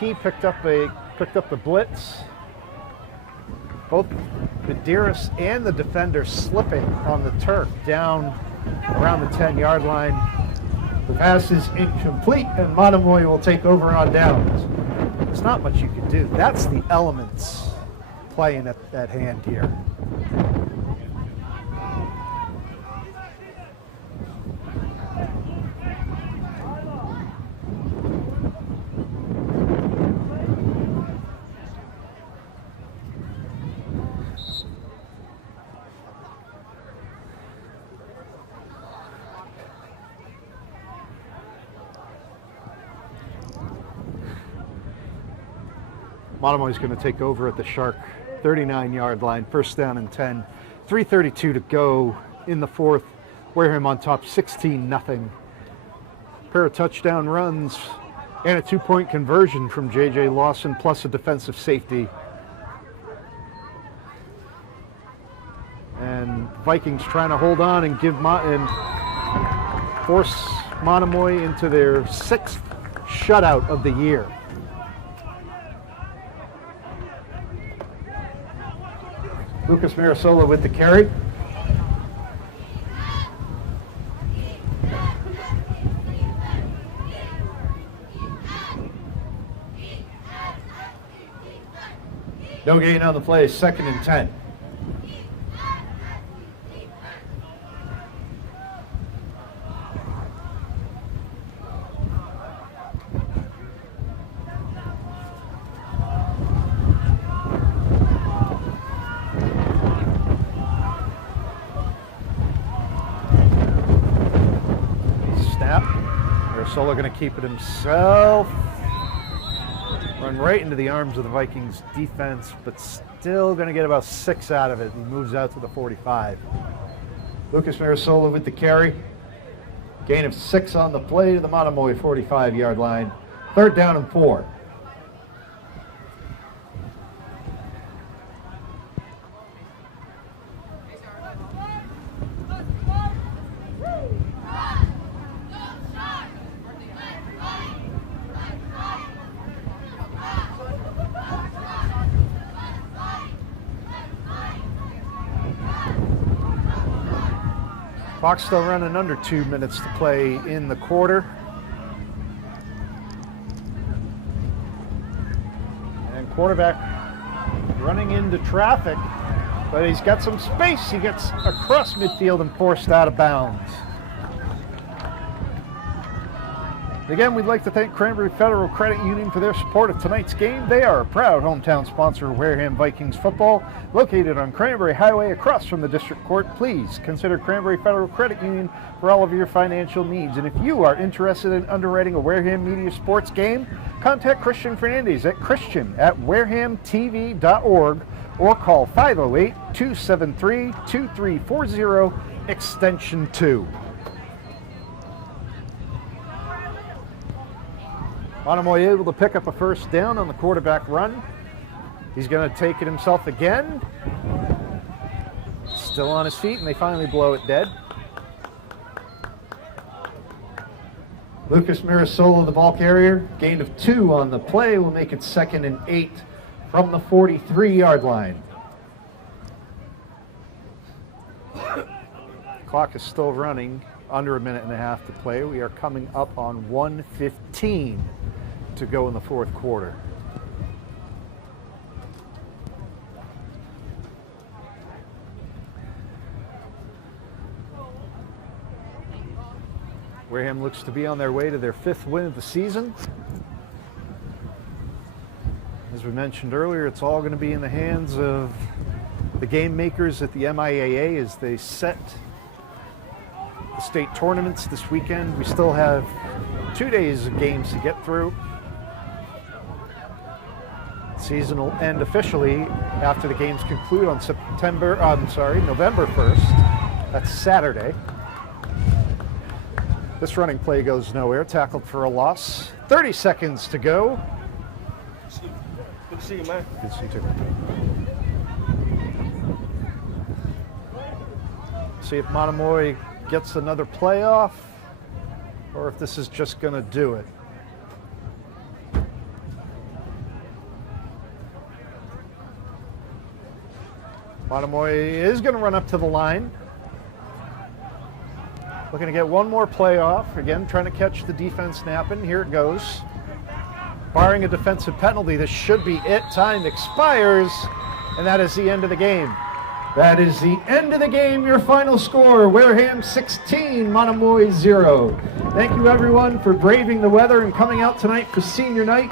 Key picked up the blitz. Both Medeiros and the defender slipping on the turf down around the 10-yard line. The pass is incomplete, and Monomoy will take over on downs. There's not much you can do. That's the elements playing at hand here. Monomoy's going to take over at the Shark 39-yard line, first down and 10. 3:32 to go in the fourth. Wareham on top, 16-0. Pair of touchdown runs and a 2-point conversion from J.J. Lawson, plus a defensive safety. And Vikings trying to hold on and force Monomoy into their 6th shutout of the year. Lucas Mirasola with the carry. No gain on the play, 2nd and 10. Solo going to keep it himself. Run right into the arms of the Vikings defense, but still going to get about 6 out of it. He moves out to the 45. Lucas Mirasola with the carry. Gain of 6 on the play to the Monomoy 45-yard line. 3rd down and 4. Clock still running under 2 minutes to play in the quarter. And quarterback running into traffic, but he's got some space. He gets across midfield and forced out of bounds. Again, we'd like to thank Cranberry Federal Credit Union for their support of tonight's game. They are a proud hometown sponsor of Wareham Vikings football. Located on Cranberry Highway across from the District Court, please consider Cranberry Federal Credit Union for all of your financial needs. And if you are interested in underwriting a Wareham Media Sports game, contact Christian Fernandez at christian@warehamtv.org or call 508-273-2340, extension 2. Monomoy able to pick up a first down on the quarterback run. He's going to take it himself again. Still on his feet, and they finally blow it dead. Lucas Mirasola, the ball carrier, gain of 2 on the play, will make it 2nd and 8 from the 43-yard line. Clock is still running, under a minute and a half to play. We are coming up on 1:15 to go in the fourth quarter. Wareham looks to be on their way to their 5th win of the season. As we mentioned earlier, it's all going to be in the hands of the game makers at the MIAA as they set the state tournaments this weekend. We still have 2 days of games to get through. Season will end officially after the games conclude on November 1st. That's Saturday. This running play goes nowhere, tackled for a loss. 30 seconds to go. Good to see you, man. Good to see you too. See if Monomoy gets another playoff or if this is just going to do it. Monomoy is going to run up to the line. Looking to get one more playoff. Again, trying to catch the defense napping. Here it goes. Barring a defensive penalty, this should be it. Time expires, and that is the end of the game. That is the end of the game. Your final score, Wareham 16, Monomoy 0. Thank you everyone for braving the weather and coming out tonight for senior night.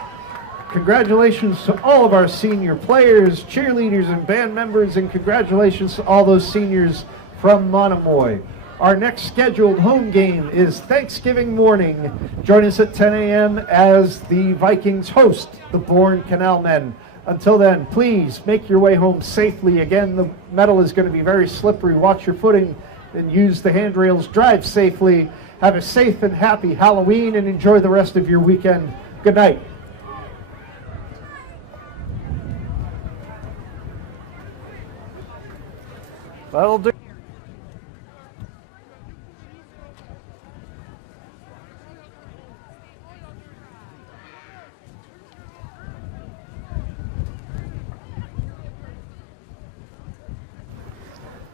Congratulations to all of our senior players, cheerleaders, and band members, and congratulations to all those seniors from Monomoy. Our next scheduled home game is Thanksgiving morning. Join us at 10 a.m. as the Vikings host the Bourne Canal Men. Until then, please make your way home safely. Again, the metal is going to be very slippery. Watch your footing and use the handrails. Drive safely. Have a safe and happy Halloween and enjoy the rest of your weekend. Good night. That'll do.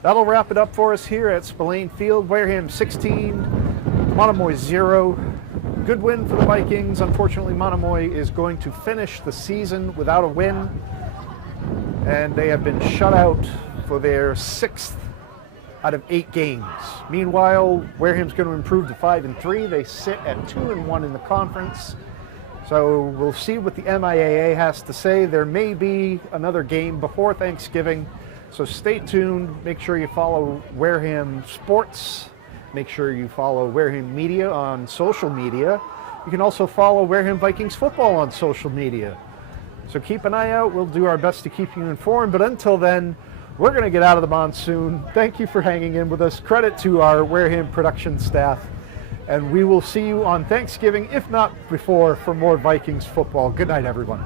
That'll wrap it up for us here at Spillane Field. Wareham 16, Monomoy 0. Good win for the Vikings. Unfortunately, Monomoy is going to finish the season without a win, and they have been shut out for their 6th out of 8 games. Meanwhile, Wareham's going to improve to 5-3. They sit at 2-1 in the conference. So we'll see what the MIAA has to say. There may be another game before Thanksgiving. So stay tuned. Make sure you follow Wareham Sports. Make sure you follow Wareham Media on social media. You can also follow Wareham Vikings football on social media. So keep an eye out. We'll do our best to keep you informed. But until then, we're going to get out of the monsoon. Thank you for hanging in with us. Credit to our Wareham production staff. And we will see you on Thanksgiving, if not before, for more Vikings football. Good night, everyone.